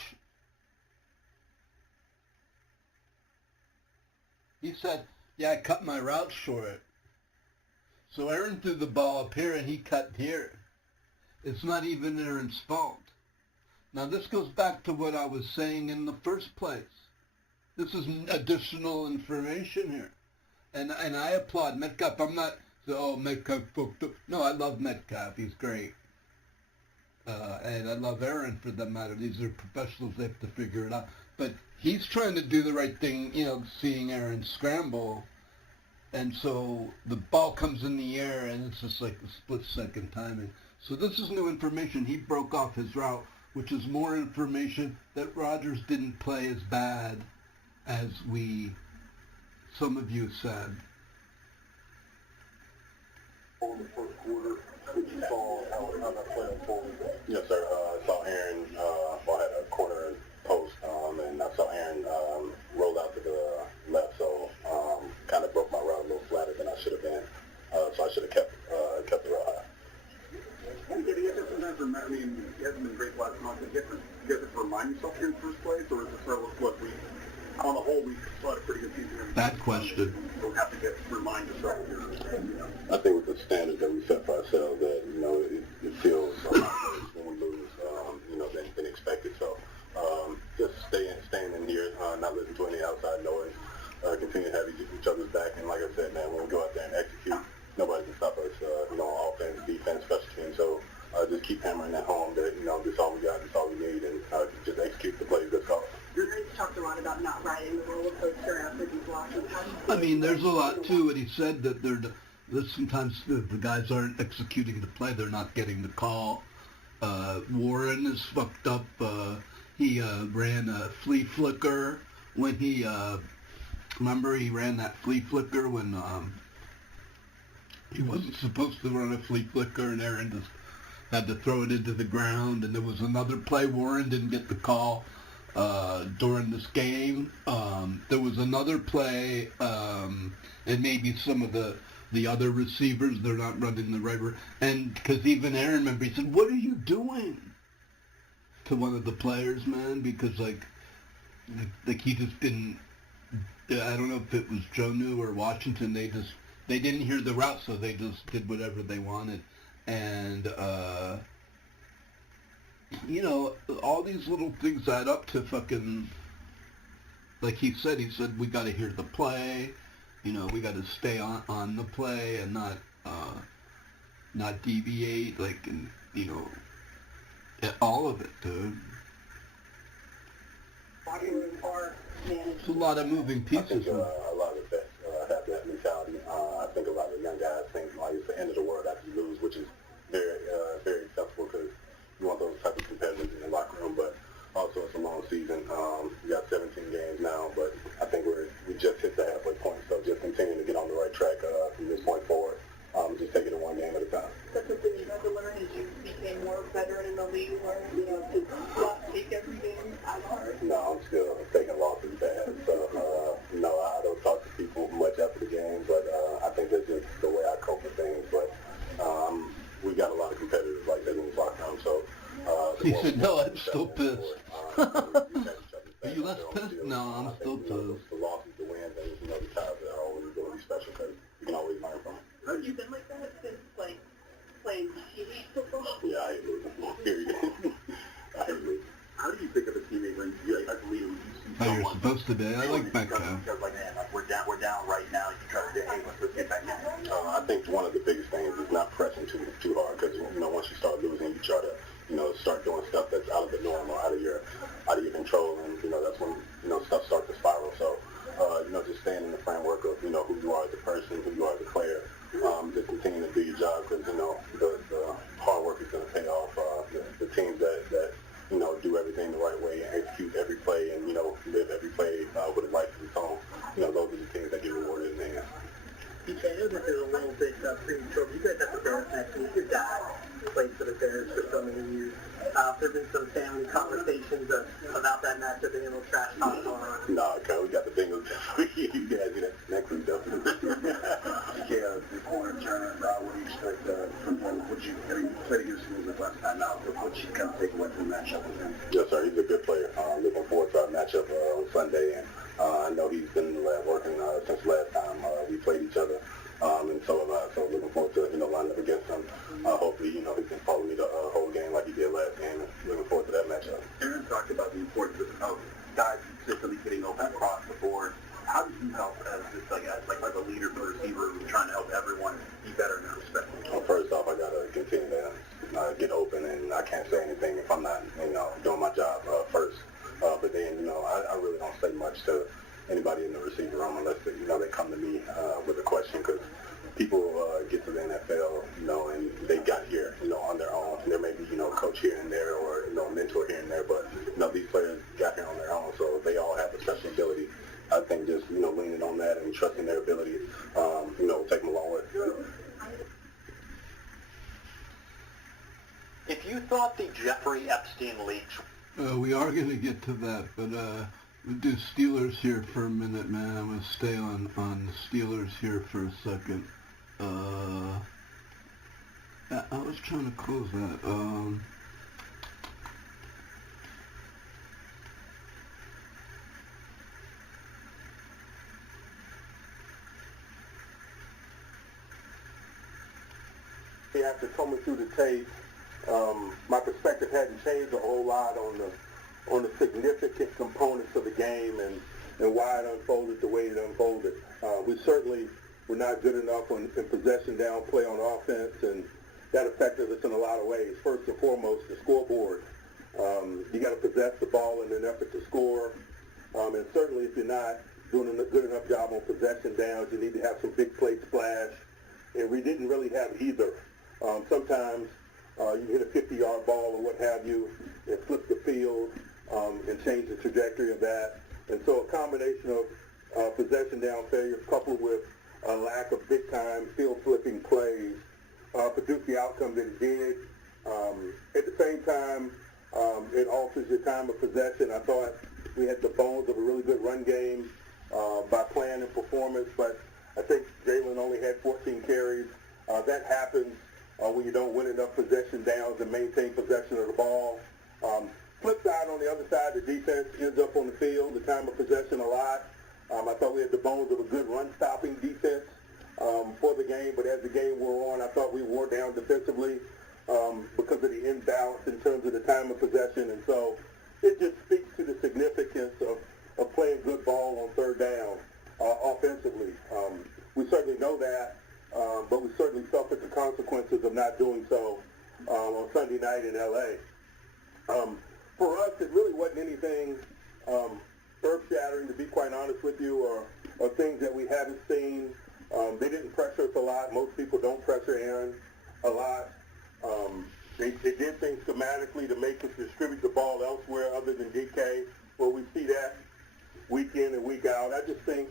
He said, yeah, I cut my route short. So Aaron threw the ball up here and he cut here. It's not even Aaron's fault. Now this goes back to what I was saying in the first place. This is additional information here. And I applaud Metcalf. I'm not, Metcalf fucked up. No, I love Metcalf. He's great. And I love Aaron for that matter. These are professionals. They have to figure it out. But he's trying to do the right thing, seeing Aaron scramble. And so the ball comes in the air and it's just like a split-second timing. So this is new information. He broke off his route, which is more information that Rodgers didn't play as bad as some of you said. In the first quarter, which you saw how that play unfolded. Yes, sir. I saw Aaron. I had a corner post, and I saw Aaron roll out to the left, so kind of broke my route a little flatter than I should have been. So I should have kept the route high. I mean, he hasn't been great last month. You have to remind yourself in the first place, or is it sort of what we, on the whole, we saw a pretty good season? Bad question. We'll have to remind yourself here. I think with the standards that we set for ourselves, that it feels a lot worse when we lose, than expected. So just staying in here, not listening to any outside noise, continue to have each other's back, and like I said, man, when we go out there and execute, nobody can stop us, on offense, defense, special teams. So just keep hammering that home that, this is all we got, this is all we need, and just execute the plays that's called. You talked a lot about not riding the roller coaster after these losses. I mean, there's a lot to it. He said that sometimes the guys aren't executing the play. They're not getting the call. Warren is fucked up. He ran a flea flicker when he, remember he ran that flea flicker when he wasn't supposed to run a flea flicker, and Aaron just had to throw it into the ground. And there was another play. Warren didn't get the call during this game. There was another play, and maybe some of the other receivers, they're not running the right, and because even Aaron, remember, he said, "What are you doing?" to one of the players, man, because like he just didn't. I don't know if it was Jonu or Washington. They didn't hear the route, so they just did whatever they wanted, and all these little things add up to fucking. Like he said we got to hear the play. We got to stay on the play and not deviate, all of it, dude. It's a lot of moving I pieces. think a lot of the vets have that mentality. I think a lot of the young guys think like it's the end of the world after you lose, which is very, very acceptable because you want those type of competitors in the locker room, but also it's a long season. We got 17 games now, but I think we just hit the halfway point, so just continuing to get on the right track from this point forward. Just taking it one game at a time. That's something you had to learn as you became more veteran in the league, to not take every game as hard. No, I'm still taking losses bad, so I don't talk to people much after the game, but I think that's just the way I cope with things. But we got a lot of competitors like that in the locker room, so. He said, "No, I'm still pissed." Are you less pissed? No, I'm still pissed. The losses, the wins, and the ties are always going to be special because you can always learn from it. Have you been like that since playing TV football? Yeah, I hate losing. Period. I hate losing. How do you pick up a teammate when you lead you see Oh, you're supposed to be. I like Metcalf. Because we're down right now. You try to say, hey, let's get back in. I think one of the biggest things is not pressing too hard because once you start losing, you try to start doing stuff that's out of the norm or out of your control, and that's when stuff starts to spiral. So just staying in the framework of who you are as a know this is a little bit premature, but you guys have the Bears next week. Your dad played for the Bears for so many years. There have been some family conversations about that matchup and a little trash talk going on. No, okay, we got the Bengals. You guys get that next week, though. Yeah, the corner Turner, what do you expect from him? You played against him last time out, but what you kind of take away from the matchup with him? Yes, sir, he's a good player. Looking forward to our matchup on Sunday, and I know he's been in the lab working since last time we played each other. And so looking forward to, lining up against him. Hopefully, he can follow me the whole game like he did last game. Looking forward to that matchup. Aaron talked about the importance of guys consistently getting open across the board. How do you help as just like a leader for a receiver who's trying to help everyone be better in that respect? Well, first off, I got to continue to get open, and I can't say anything if I'm not, doing my job first. But then, I really don't say much to anybody in the receiver room unless they come to me with a question, because people get to the NFL, and they got here, on their own. There may be, coach here and there or, mentor here and there, but, these players got here on their own, so they all have a special ability. I think just, leaning on that and trusting their ability, will take them a long way. If you thought the Jeffrey Epstein leaks... We are going to get to that, but we'll do Steelers here for a minute, man. I'm going to stay on the Steelers here for a second. I was trying to close that. After coming through the tape, my perspective hadn't changed a whole lot on the significant components of the game and why it unfolded the way it unfolded. We certainly were not good enough in possession down play on offense, and that affected us in a lot of ways. First and foremost, the scoreboard. You got to possess the ball in an effort to score, and certainly if you're not doing a good enough job on possession downs, you need to have some big play splash, and we didn't really have either. Sometimes you hit a 50-yard ball or what have you, it flips the field and change the trajectory of that. And so a combination of possession down failures coupled with a lack of big-time field-flipping plays produced the outcome that it did. At the same time, it alters your time of possession. I thought we had the bones of a really good run game by plan and performance, but I think Jalen only had 14 carries. That happens when you don't win enough possession downs and maintain possession of the ball. Flip side, on the other side, the defense ends up on the field, the time of possession a lot. I thought we had the bones of a good run-stopping defense for the game, but as the game wore on, I thought we wore down defensively because of the imbalance in terms of the time of possession. And so it just speaks to the significance of playing good ball on third down offensively. We certainly know that. But we certainly suffered the consequences of not doing so on Sunday night in L.A. For us, it really wasn't anything earth-shattering, to be quite honest with you, or things that we haven't seen. They didn't pressure us a lot. Most people don't pressure Aaron a lot. They did things schematically to make us distribute the ball elsewhere other than DK, where we see that week in and week out. I just think,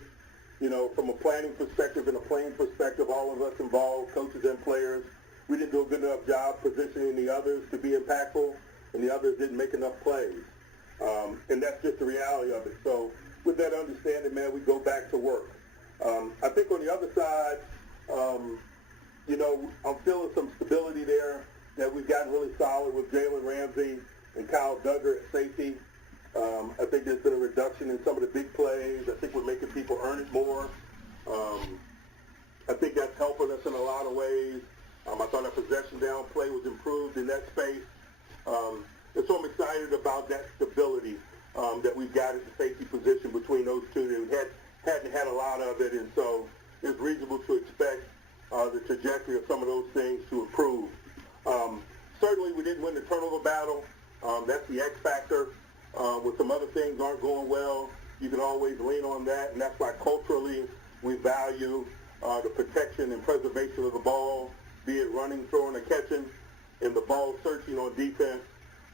from a planning perspective and a playing perspective, all of us involved, coaches and players, we didn't do a good enough job positioning the others to be impactful, and the others didn't make enough plays. And that's just the reality of it. So with that understanding, man, we go back to work. I think on the other side, I'm feeling some stability there, that we've gotten really solid with Jalen Ramsey and Kyle Duggar at safety. I think there's been a reduction in some of the big plays. I think we're making people earn it more. I think that's helping us in a lot of ways. I thought our possession down play was improved in that space. And so I'm excited about that stability that we've got at the safety position between those two. We hadn't had a lot of it, and so it's reasonable to expect the trajectory of some of those things to improve. Certainly we didn't win the turnover battle. That's the X factor. When some other things aren't going well, you can always lean on that, and that's why culturally we value the protection and preservation of the ball, be it running, throwing, or catching, and the ball searching on defense.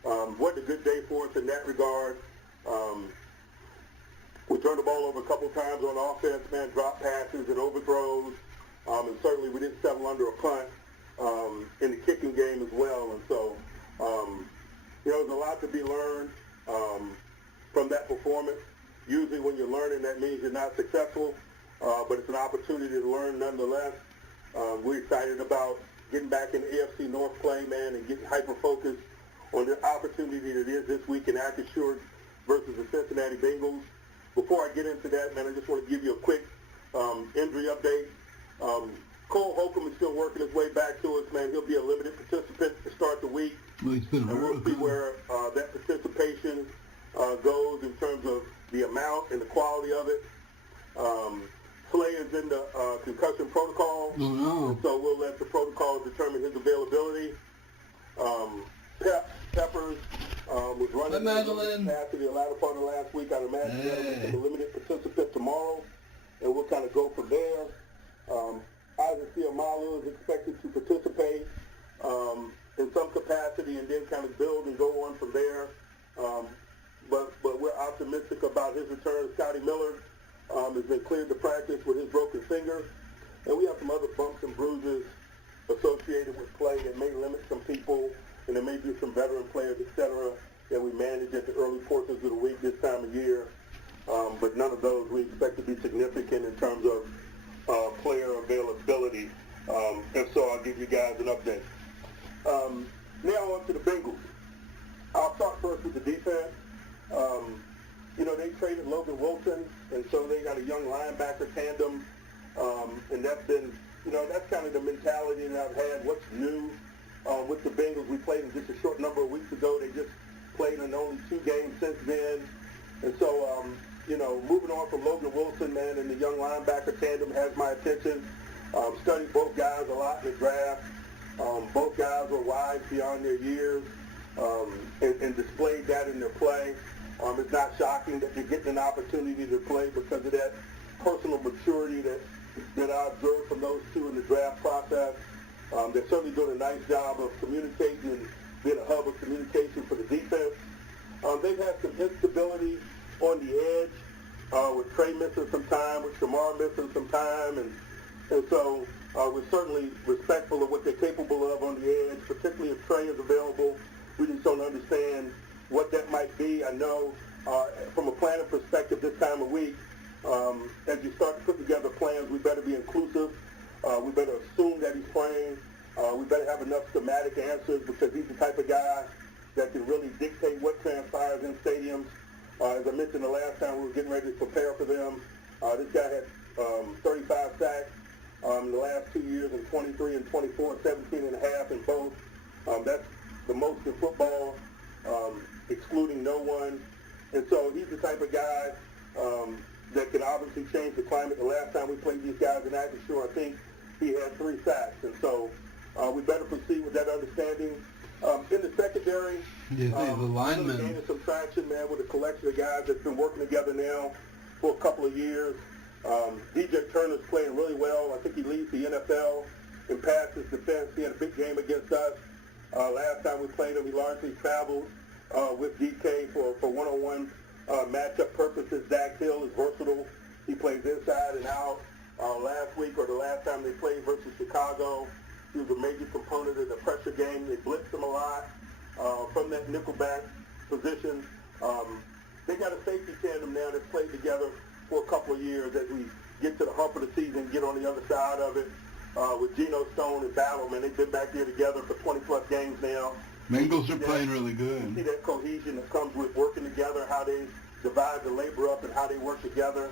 What a good day for us in that regard. We turned the ball over a couple times on offense, man, drop passes and overthrows, and under a punt in the kicking game as well. And so, there's a lot to be learned from that performance. Usually when you're learning, that means you're not successful, but it's an opportunity to learn nonetheless. We're excited about getting back in AFC North play, man, and getting hyper-focused on the opportunity that is this week in Acrisure versus the Cincinnati Bengals. Before I get into that, man, I just want to give you a quick injury update. Cole Holcomb is still working his way back to us, man. He'll be a limited participant to start the week. Well, he's been and we'll see where that participation goes in terms of the amount and the quality of it. Slay is in the concussion protocol, Oh, no. so we'll let the protocol determine his availability. Peppers was running in Madeline. capacity the latter part of last week. I imagine he'll be a limited participant tomorrow, and we'll kind of go from there. Polamalu is expected to participate in some capacity and then kind of build and go on from there. But we're optimistic about his return. Scotty Miller has been cleared to practice with his broken finger. And we have some other bumps and bruises associated with play that may limit some people, and there may be some veteran players, etc., that we manage at the early portions of the week this time of year. But none of those we expect to be significant in terms of player availability. And so I'll give you guys an update. Now on to the Bengals. I'll start first with the defense. They traded Logan Wilson, and so they got a young linebacker tandem. And that's been, that's kind of the mentality that I've had. What's new with the Bengals? We played them just a short number of weeks ago. They just played in only 2 games since then. And so, moving on from Logan Wilson, man, and the young linebacker tandem has my attention. Studied both guys a lot in the draft. Both guys were wise beyond their years and displayed that in their play. It's not shocking that they're getting an opportunity to play because of that personal maturity that I observed from those two in the draft process. They're certainly doing a nice job of communicating and being a hub of communication for the defense. They've had some instability on the edge with Trey missing some time, with Shamar missing some time, and so we're certainly respectful of what they're capable of on the edge, particularly if Trey is available. We just don't understand what that might be. I know from a planning perspective this time of week, as you start to put together plans, we better be inclusive. We better assume that he's playing. We better have enough schematic answers because he's the type of guy that can really dictate what transpires in stadiums. As I mentioned the last time we were getting ready to prepare for them, this guy had 35 sacks in the last 2 years in 23 and 24, 17 and a half in both. That's the most in football, excluding no one. And so he's the type of guy that can obviously change the climate. The last time we played these guys in Acrisure, I think he had 3 sacks. And so we better proceed with that understanding. In the secondary, the linemen gaining some traction, man, with a collection of guys that's been working together now for a couple of years. DJ Turner's playing really well. I think he leads the NFL in passes defense. He had a big game against us. Last time we played him, he largely traveled with DK for one-on-one matchup purposes. Dax Hill is versatile. He plays inside and out. Last week or the last time they played versus Chicago, he was a major component of the pressure game. They blitzed him a lot from that nickelback position. They got a safety tandem now that's played together for a couple of years as we get to the hump of the season, get on the other side of it. With Geno Stone and Battle, man, they've been back here together for 20-plus games now. Bengals are playing really good. You see that cohesion that comes with working together, how they divide the labor up and how they work together.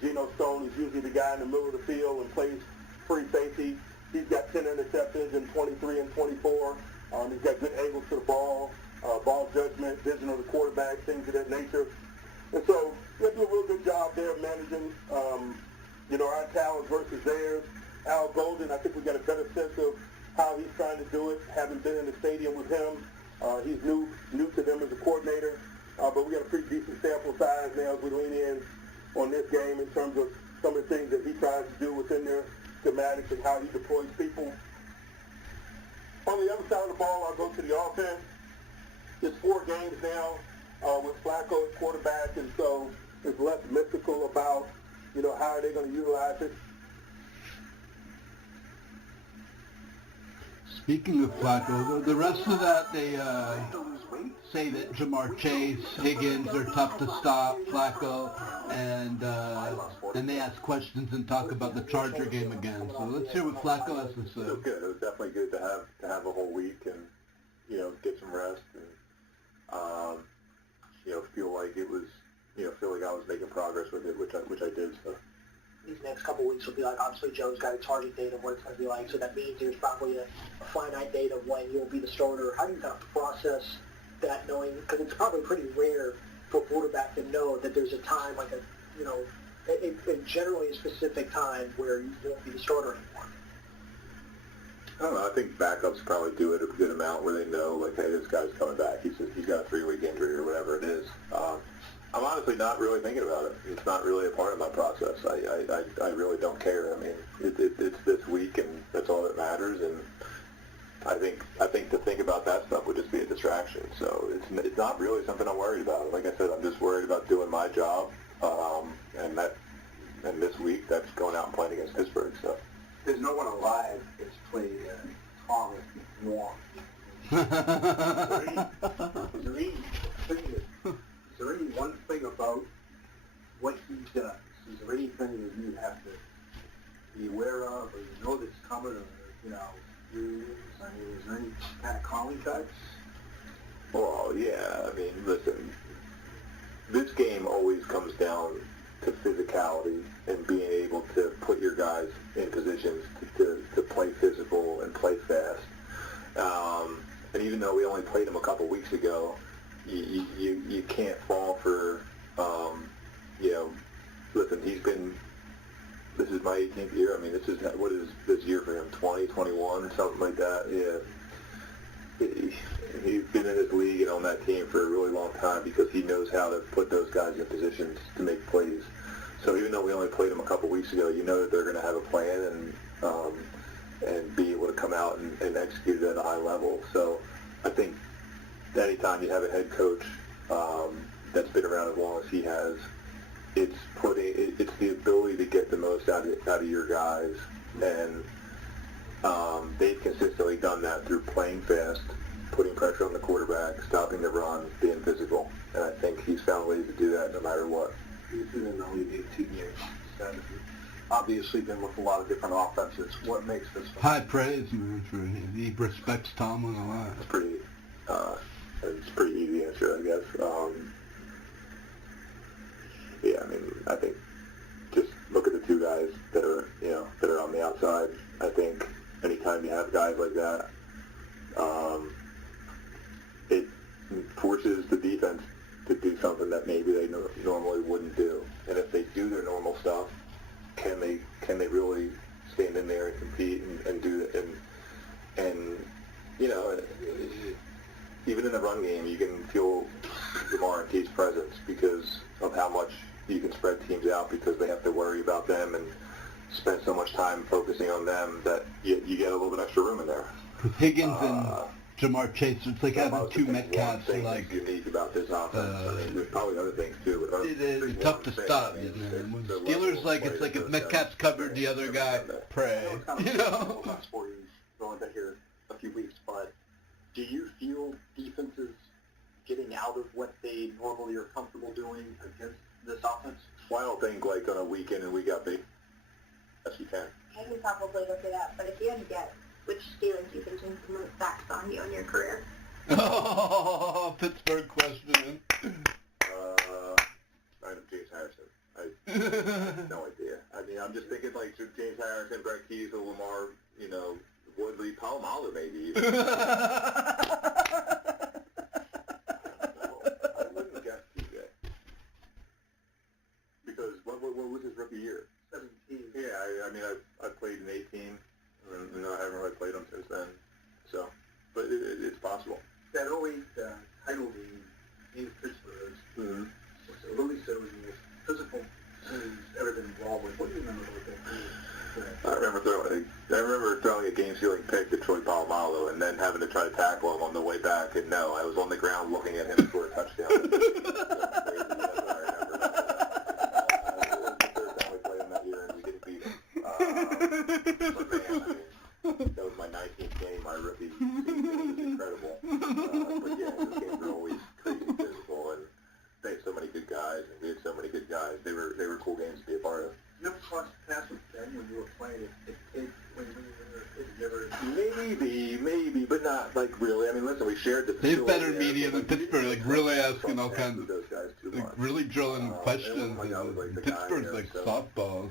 Geno Stone is usually the guy in the middle of the field and plays free safety. He's got 10 interceptions in 23 and 24. He's got good angles to the ball, ball judgment, vision of the quarterback, things of that nature. And so they do a real good job there managing, our talent versus theirs. Al Golden, I think we got a better sense of how he's trying to do it, having been in the stadium with him. He's new to them as a coordinator, but we got a pretty decent sample size now as we lean in on this game in terms of some of the things that he tries to do within their schematics and how he deploys people. On the other side of the ball, I'll go to the offense. It's 4 games now with Flacco at quarterback, and so it's less mystical about, how are they going to utilize it. Speaking of Flacco, the rest of that, they say that Jamar Chase, Higgins are tough to stop, Flacco, and they ask questions and talk about the Charger game again. So let's hear what Flacco has to say. It was good. It was definitely good to have a whole week and, you know, get some rest and, you know, feel like it was, you know, feel like I was making progress with it, which I did. So. These next couple of weeks will be like, obviously Joe's got a target date of what it's going to be like, so that means there's probably a finite date of when you'll be the starter. How do you kind of process that, knowing, because it's probably pretty rare for a quarterback to know that there's a time, like a, you know, generally a specific time where you won't be the starter anymore? I don't know. I think backups probably do it a good amount where they know, like, hey, this guy's coming back. He's got a 3-week injury or whatever it is. I'm honestly not really thinking about it. It's not really a part of my process. I really don't care. I mean, it's this week, and that's all that matters. And I think to think about that stuff would just be a distraction. So it's not really something I'm worried about. Like I said, I'm just worried about doing my job. And this week, that's going out and playing against Pittsburgh. So There's no one alive that's played Thomas Warren. Is there any one thing about what he's done? Is there anything that you have to be aware of, or you know that's coming, or, you know, is there any kind of calling cards? Well, yeah, I mean, listen, this game always comes down to physicality and being able to put your guys in positions to play physical and play fast. And even though we only played him a couple weeks ago, you can't fall for, you know, listen, this is my 18th year. I mean, what is this year for him, 20, 21, something like that, yeah. He's been in this league and on that team for a really long time because he knows how to put those guys in positions to make plays. So even though we only played him a couple weeks ago, you know that they're going to have a plan and be able to come out and execute it at a high level. So I think anytime you have a head coach that's been around as long as he has, it's the ability to get the most out of your guys, and they've consistently done that through playing fast, putting pressure on the quarterback, stopping the run, being physical, and I think he's found ways to do that no matter what. He's been in the league 18 years. Obviously been with a lot of different offenses. What makes this one? High praise, man, for him. He respects Tomlin a lot. It's a pretty easy answer, I guess. Yeah, I mean, I think just look at the two guys that are on the outside. I think anytime you have guys like that, it forces the defense to do something that maybe they normally wouldn't do. And if they do their normal stuff, can they really stand in there and compete and do it? And you know, even in the run game, you can feel Lamar and T's presence because of how much you can spread teams out because they have to worry about them and spend so much time focusing on them that you get a little bit extra room in there. With Higgins and Jamar Chase, it's like having two Metcalfs. Like unique about this offense. There's probably other things too. But it is tough to stop. When Steelers, like, it's like if Metcalf's covered, the other guy pray. You know. For you going back here a few weeks, but do you feel defenses getting out of what they normally are comfortable doing against this offense? Well, I don't think like on a week in and week out basis. Yes, you can. I can probably look it up, but if you had to guess, which Steelers defense wins the most sacks on you in your career? Oh, Pittsburgh question. I know James Harrison. I have no idea. I mean, I'm just thinking like James Harrison, Brett Keys, Lamar, you know, Woodley, Polamalu maybe. I wouldn't guess TJ. Because what was his rookie year? 17. Yeah, I mean, I've played in 18, and I haven't really played them since then. So, but it's possible. That 08 title game in Pittsburgh, so Louis said it was the most physical he's ever been involved with. What do you remember about that game? I remember throwing a game-sealing pick to Troy Polamalu and then having to try to tackle him on the way back, and no, I was on the ground looking at him for a touchdown. But man, I mean, that was my 19th game, my rookie Maybe, but not like really. I mean, listen, we shared the. They have better media than Pittsburgh, like really asking all kinds of, like really drilling questions. And Pittsburgh's like softballs.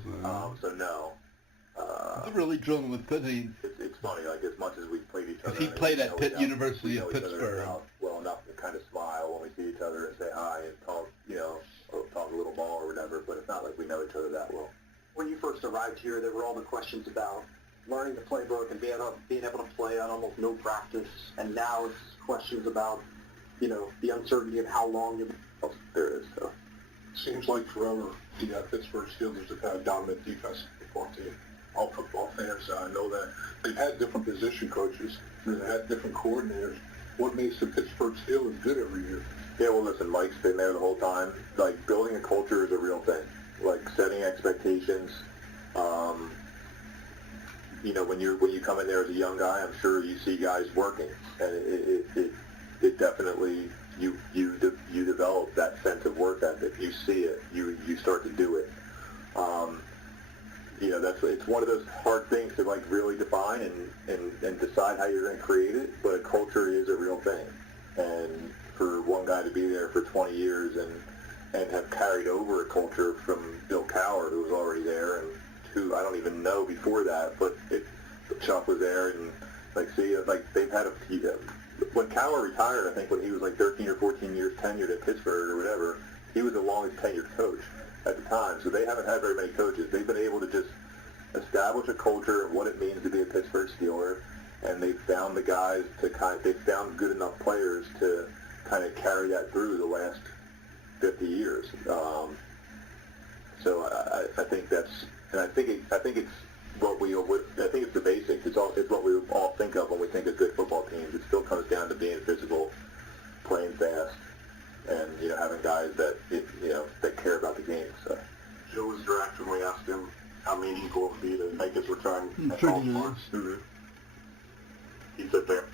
So no. They're really drilling with Pittsburgh. It's funny, like as much as we played each other. He played at University of Pittsburgh. Well enough to kind of smile when we see each other and say hi and talk, talk a little ball or whatever. But it's not like we know each other that well. When you first arrived here, there were all the questions about learning the playbook and being able to play on almost no practice, and now it's questions about, the uncertainty of how long there is. So. Seems like forever the Pittsburgh Steelers have had a dominant defensive football team. All football fans know that. They've had different position coaches. They've had different coordinators. What makes the Pittsburgh Steelers good every year? Yeah, well, listen, Mike's been there the whole time. Like, building a culture is a real thing. Like, setting expectations. When you come in there as a young guy, I'm sure you see guys working, and it definitely you develop that sense of work ethic. You see it, you start to do it. It's one of those hard things to like really define and decide how you're going to create it. But a culture is a real thing, and for one guy to be there for 20 years and have carried over a culture from Bill Cowher, who was already there, and who I don't even know before that, but Chuck was there, and they've had when Cowher retired, I think when he was like 13 or 14 years tenured at Pittsburgh or whatever, he was the longest tenured coach at the time. So they haven't had very many coaches. They've been able to just establish a culture of what it means to be a Pittsburgh Steeler, and they've found the guys they've found good enough players to kind of carry that through the last 50 years. So I think that's, and I think it's what I think it's the basics. It's what we all think of when we think of good football teams. It still comes down to being physical, playing fast, and having guys that that care about the game. So Joe was direct when we asked him how meaningful it would be to make his return at Pretty all nice. parts. He said there.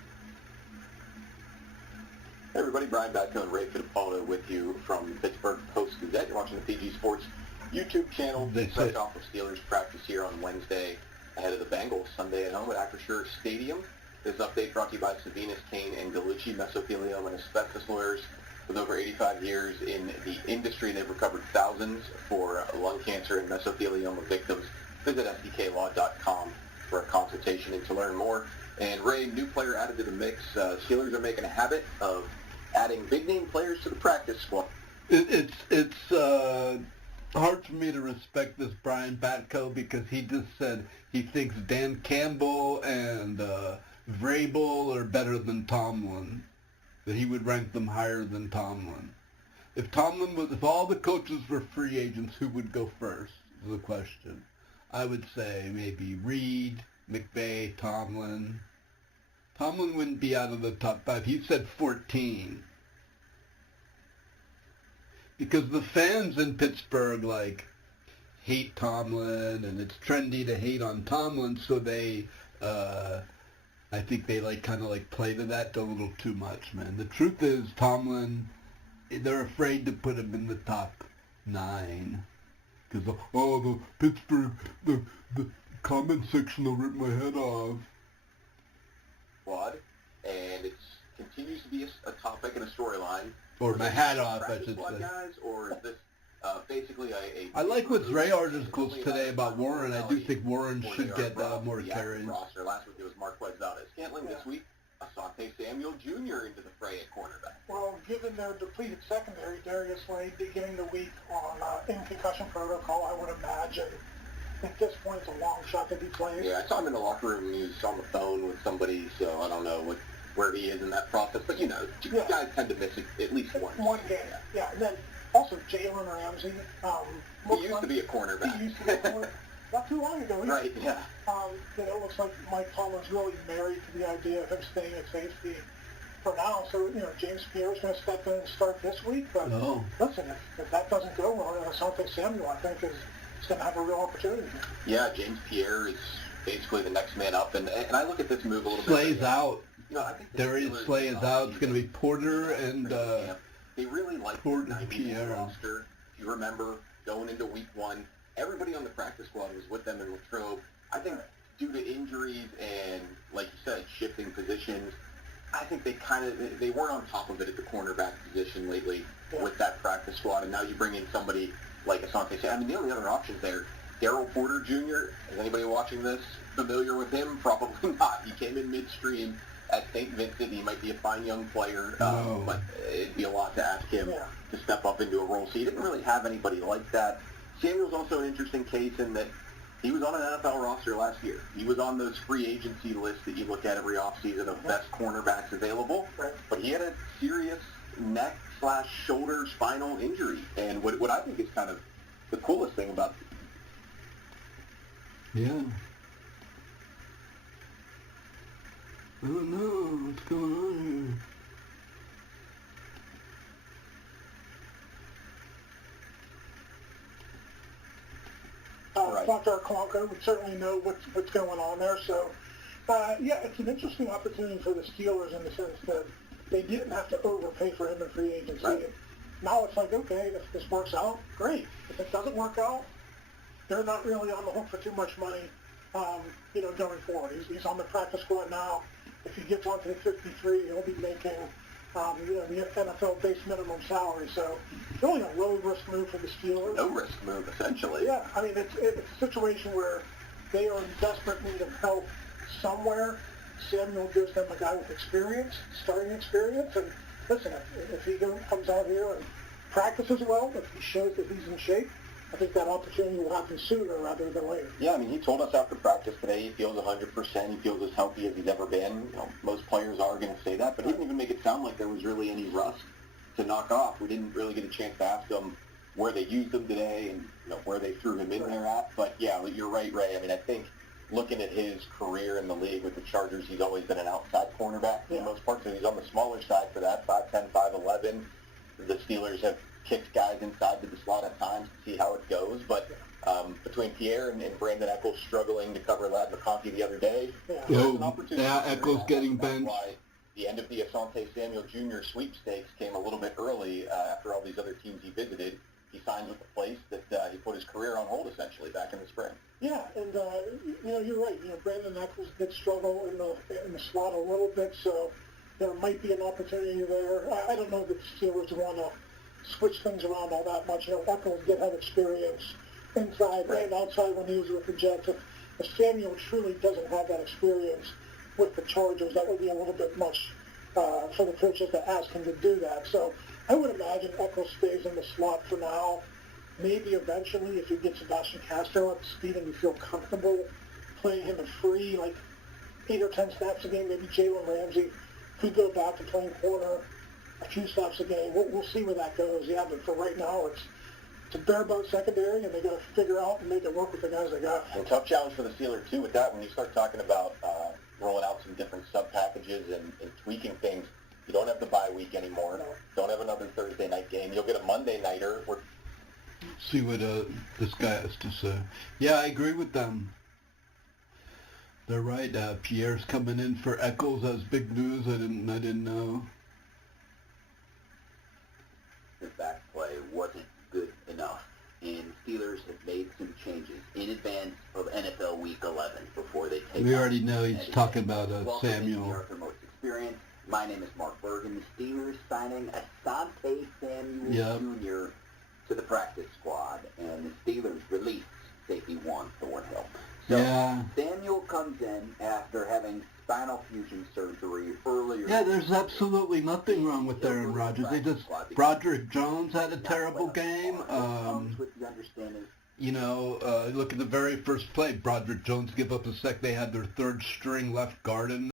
Hey everybody, Brian Batko and Ray Fittipaldo with you from the Pittsburgh Post-Gazette. You're watching the PG Sports YouTube channel. Fresh off of Steelers practice here on Wednesday ahead of the Bengals Sunday at home at Acrisure Stadium. This update brought to you by Savinas, Kane, and Gallucci Mesothelioma and Asbestos Lawyers. With over 85 years in the industry, they've recovered thousands for lung cancer and mesothelioma victims. Visit sdklaw.com for a consultation and to learn more. And Ray, new player added to the mix. Steelers are making a habit of adding big-name players to the practice squad. It's hard for me to respect this Brian Batko because he just said he thinks Dan Campbell and Vrabel are better than Tomlin. That he would rank them higher than Tomlin. If all the coaches were free agents, who would go first is the question. I would say maybe Reed, McVay, Tomlin. Tomlin wouldn't be out of the top 5. He said 14. Because the fans in Pittsburgh, hate Tomlin, and it's trendy to hate on Tomlin, so they, I think they play to that a little too much, man. The truth is, Tomlin, they're afraid to put him in the top 9. Because, the Pittsburgh, the comment section will rip my head off. And it continues to be a topic and a storyline. Or my hat off, I should say. Guys, or is this basically I like what Ray articles today about Warren. I do think Warren should get more carries. Roster. Last week it was Marquez Valdez-Scantling. This week, Asante Samuel Jr. into the fray at cornerback. Well, given their depleted secondary, Darius Slade beginning the week on in concussion protocol, I would imagine at this point it's a long shot that he plays. Yeah, I saw him in the locker room. He was on the phone with somebody, so I don't know where he is in that process. But, guys tend to miss at least one game. Yeah, and then also Jalen Ramsey. He used to be a cornerback. He used to be a cornerback. Not too long ago. Right, yeah. It looks like Mike Tomlin's really married to the idea of him staying at safety for now. So, James Pierre's going to step in and start this week. But listen, if that doesn't go well, Asante Samuel, I think, is going to have a real opportunity. Yeah, James Pierre is basically the next man up. And I look at this move a little bit. Slay's out. I think Slay is out. It's going to be Porter and they really like Porter the and Pierre. Roster. If you remember, going into week 1, everybody on the practice squad was with them in Latrobe. I think due to injuries and, like you said, shifting positions, I think they weren't on top of it at the cornerback position lately with that practice squad, and now you bring in somebody like Asante. I mean, the only other options there, Darryl Porter Jr., is anybody watching this familiar with him? Probably not. He came in midstream at St. Vincent. He might be a fine young player, but it'd be a lot to ask him to step up into a role. So you didn't really have anybody like that. Samuel's also an interesting case in that he was on an NFL roster last year. He was on those free agency lists that you look at every offseason of best cornerbacks available. Right. But he had a serious neck/shoulder spinal injury. And what I think is kind of the coolest thing about Yeah. I don't know what's going on here. Dr. Flacco would certainly know what's going on there. So, yeah, it's an interesting opportunity for the Steelers in the sense that they didn't have to overpay for him in free agency. Right. Now it's like, okay, if this works out, great. If it doesn't work out, they're not really on the hook for too much money, going forward. He's on the practice squad now. If he gets onto the 53, he'll be making, the NFL base minimum salary. So really a low-risk move for the Steelers. No-risk move, essentially. Yeah, I mean, it's a situation where they are in desperate need of help somewhere. Samuel gives them a guy with experience, starting experience, and listen, if he comes out here and practices well, if he shows that he's in shape, I think that opportunity will happen sooner rather than later. Yeah, I mean, he told us after practice today he feels 100%. He feels as healthy as he's ever been. Most players are going to say that, but he didn't even make it sound like there was really any rust to knock off. We didn't really get a chance to ask him where they used him today and where they threw him in there at. But yeah, you're right, Ray. I mean, I think looking at his career in the league with the Chargers, he's always been an outside cornerback for the most part. So he's on the smaller side for that, 5'10", 5'11". The Steelers have kicked guys inside to the slot at times to see how it goes. But between Pierre and Brandon Eccles struggling to cover Ladd McConkey the other day, there's an opportunity. Yeah, Eccles getting benched. Why the end of the Asante Samuel Jr. sweepstakes came a little bit early after all these other teams he visited. He signed with the place that he put his career on hold essentially back in the spring. Yeah, and you're right. Brandon Eccles did struggle in the slot a little bit, so there might be an opportunity there. I don't know that the Steelers want to switch things around all that much. Eccles did have experience inside and outside when he was with the Jets. If Samuel truly doesn't have that experience with the Chargers, that would be a little bit much for the coaches to ask him to do that. So I would imagine Eccles stays in the slot for now. Maybe eventually, if you get Sebastian Castro up to speed and you feel comfortable playing him a free, like 8 or 10 snaps a game, maybe Jalen Ramsey could go back to playing corner a few snaps a game. We'll see where that goes. Yeah, but for right now, it's a bare-bones secondary, and they got to figure out and make it work with the guys they got. And tough challenge for the Steelers, too, with that. When you start talking about rolling out some different sub-packages and tweaking things, you don't have the bye week anymore. No. Don't have another Thursday night game. You'll get a Monday nighter. See what this guy has to say. Yeah, I agree with them. They're right. Pierre's coming in for Eccles. That's big news. I didn't know. The back play wasn't good enough, and Steelers have made some changes in advance of NFL Week 11 before they take. We already know he's talking about Samuel. Arthur most experience. My name is Mark Bergen. The Steelers signing Asante Samuel Jr. to the practice squad, and the Steelers released safety Juan Thornhill. So Samuel comes in after having spinal fusion surgery earlier. Yeah, there's absolutely nothing wrong with Aaron Rodgers. Broderick Jones had a terrible game. Look at the very first play. Broderick Jones give up a sec. They had their third string left guard in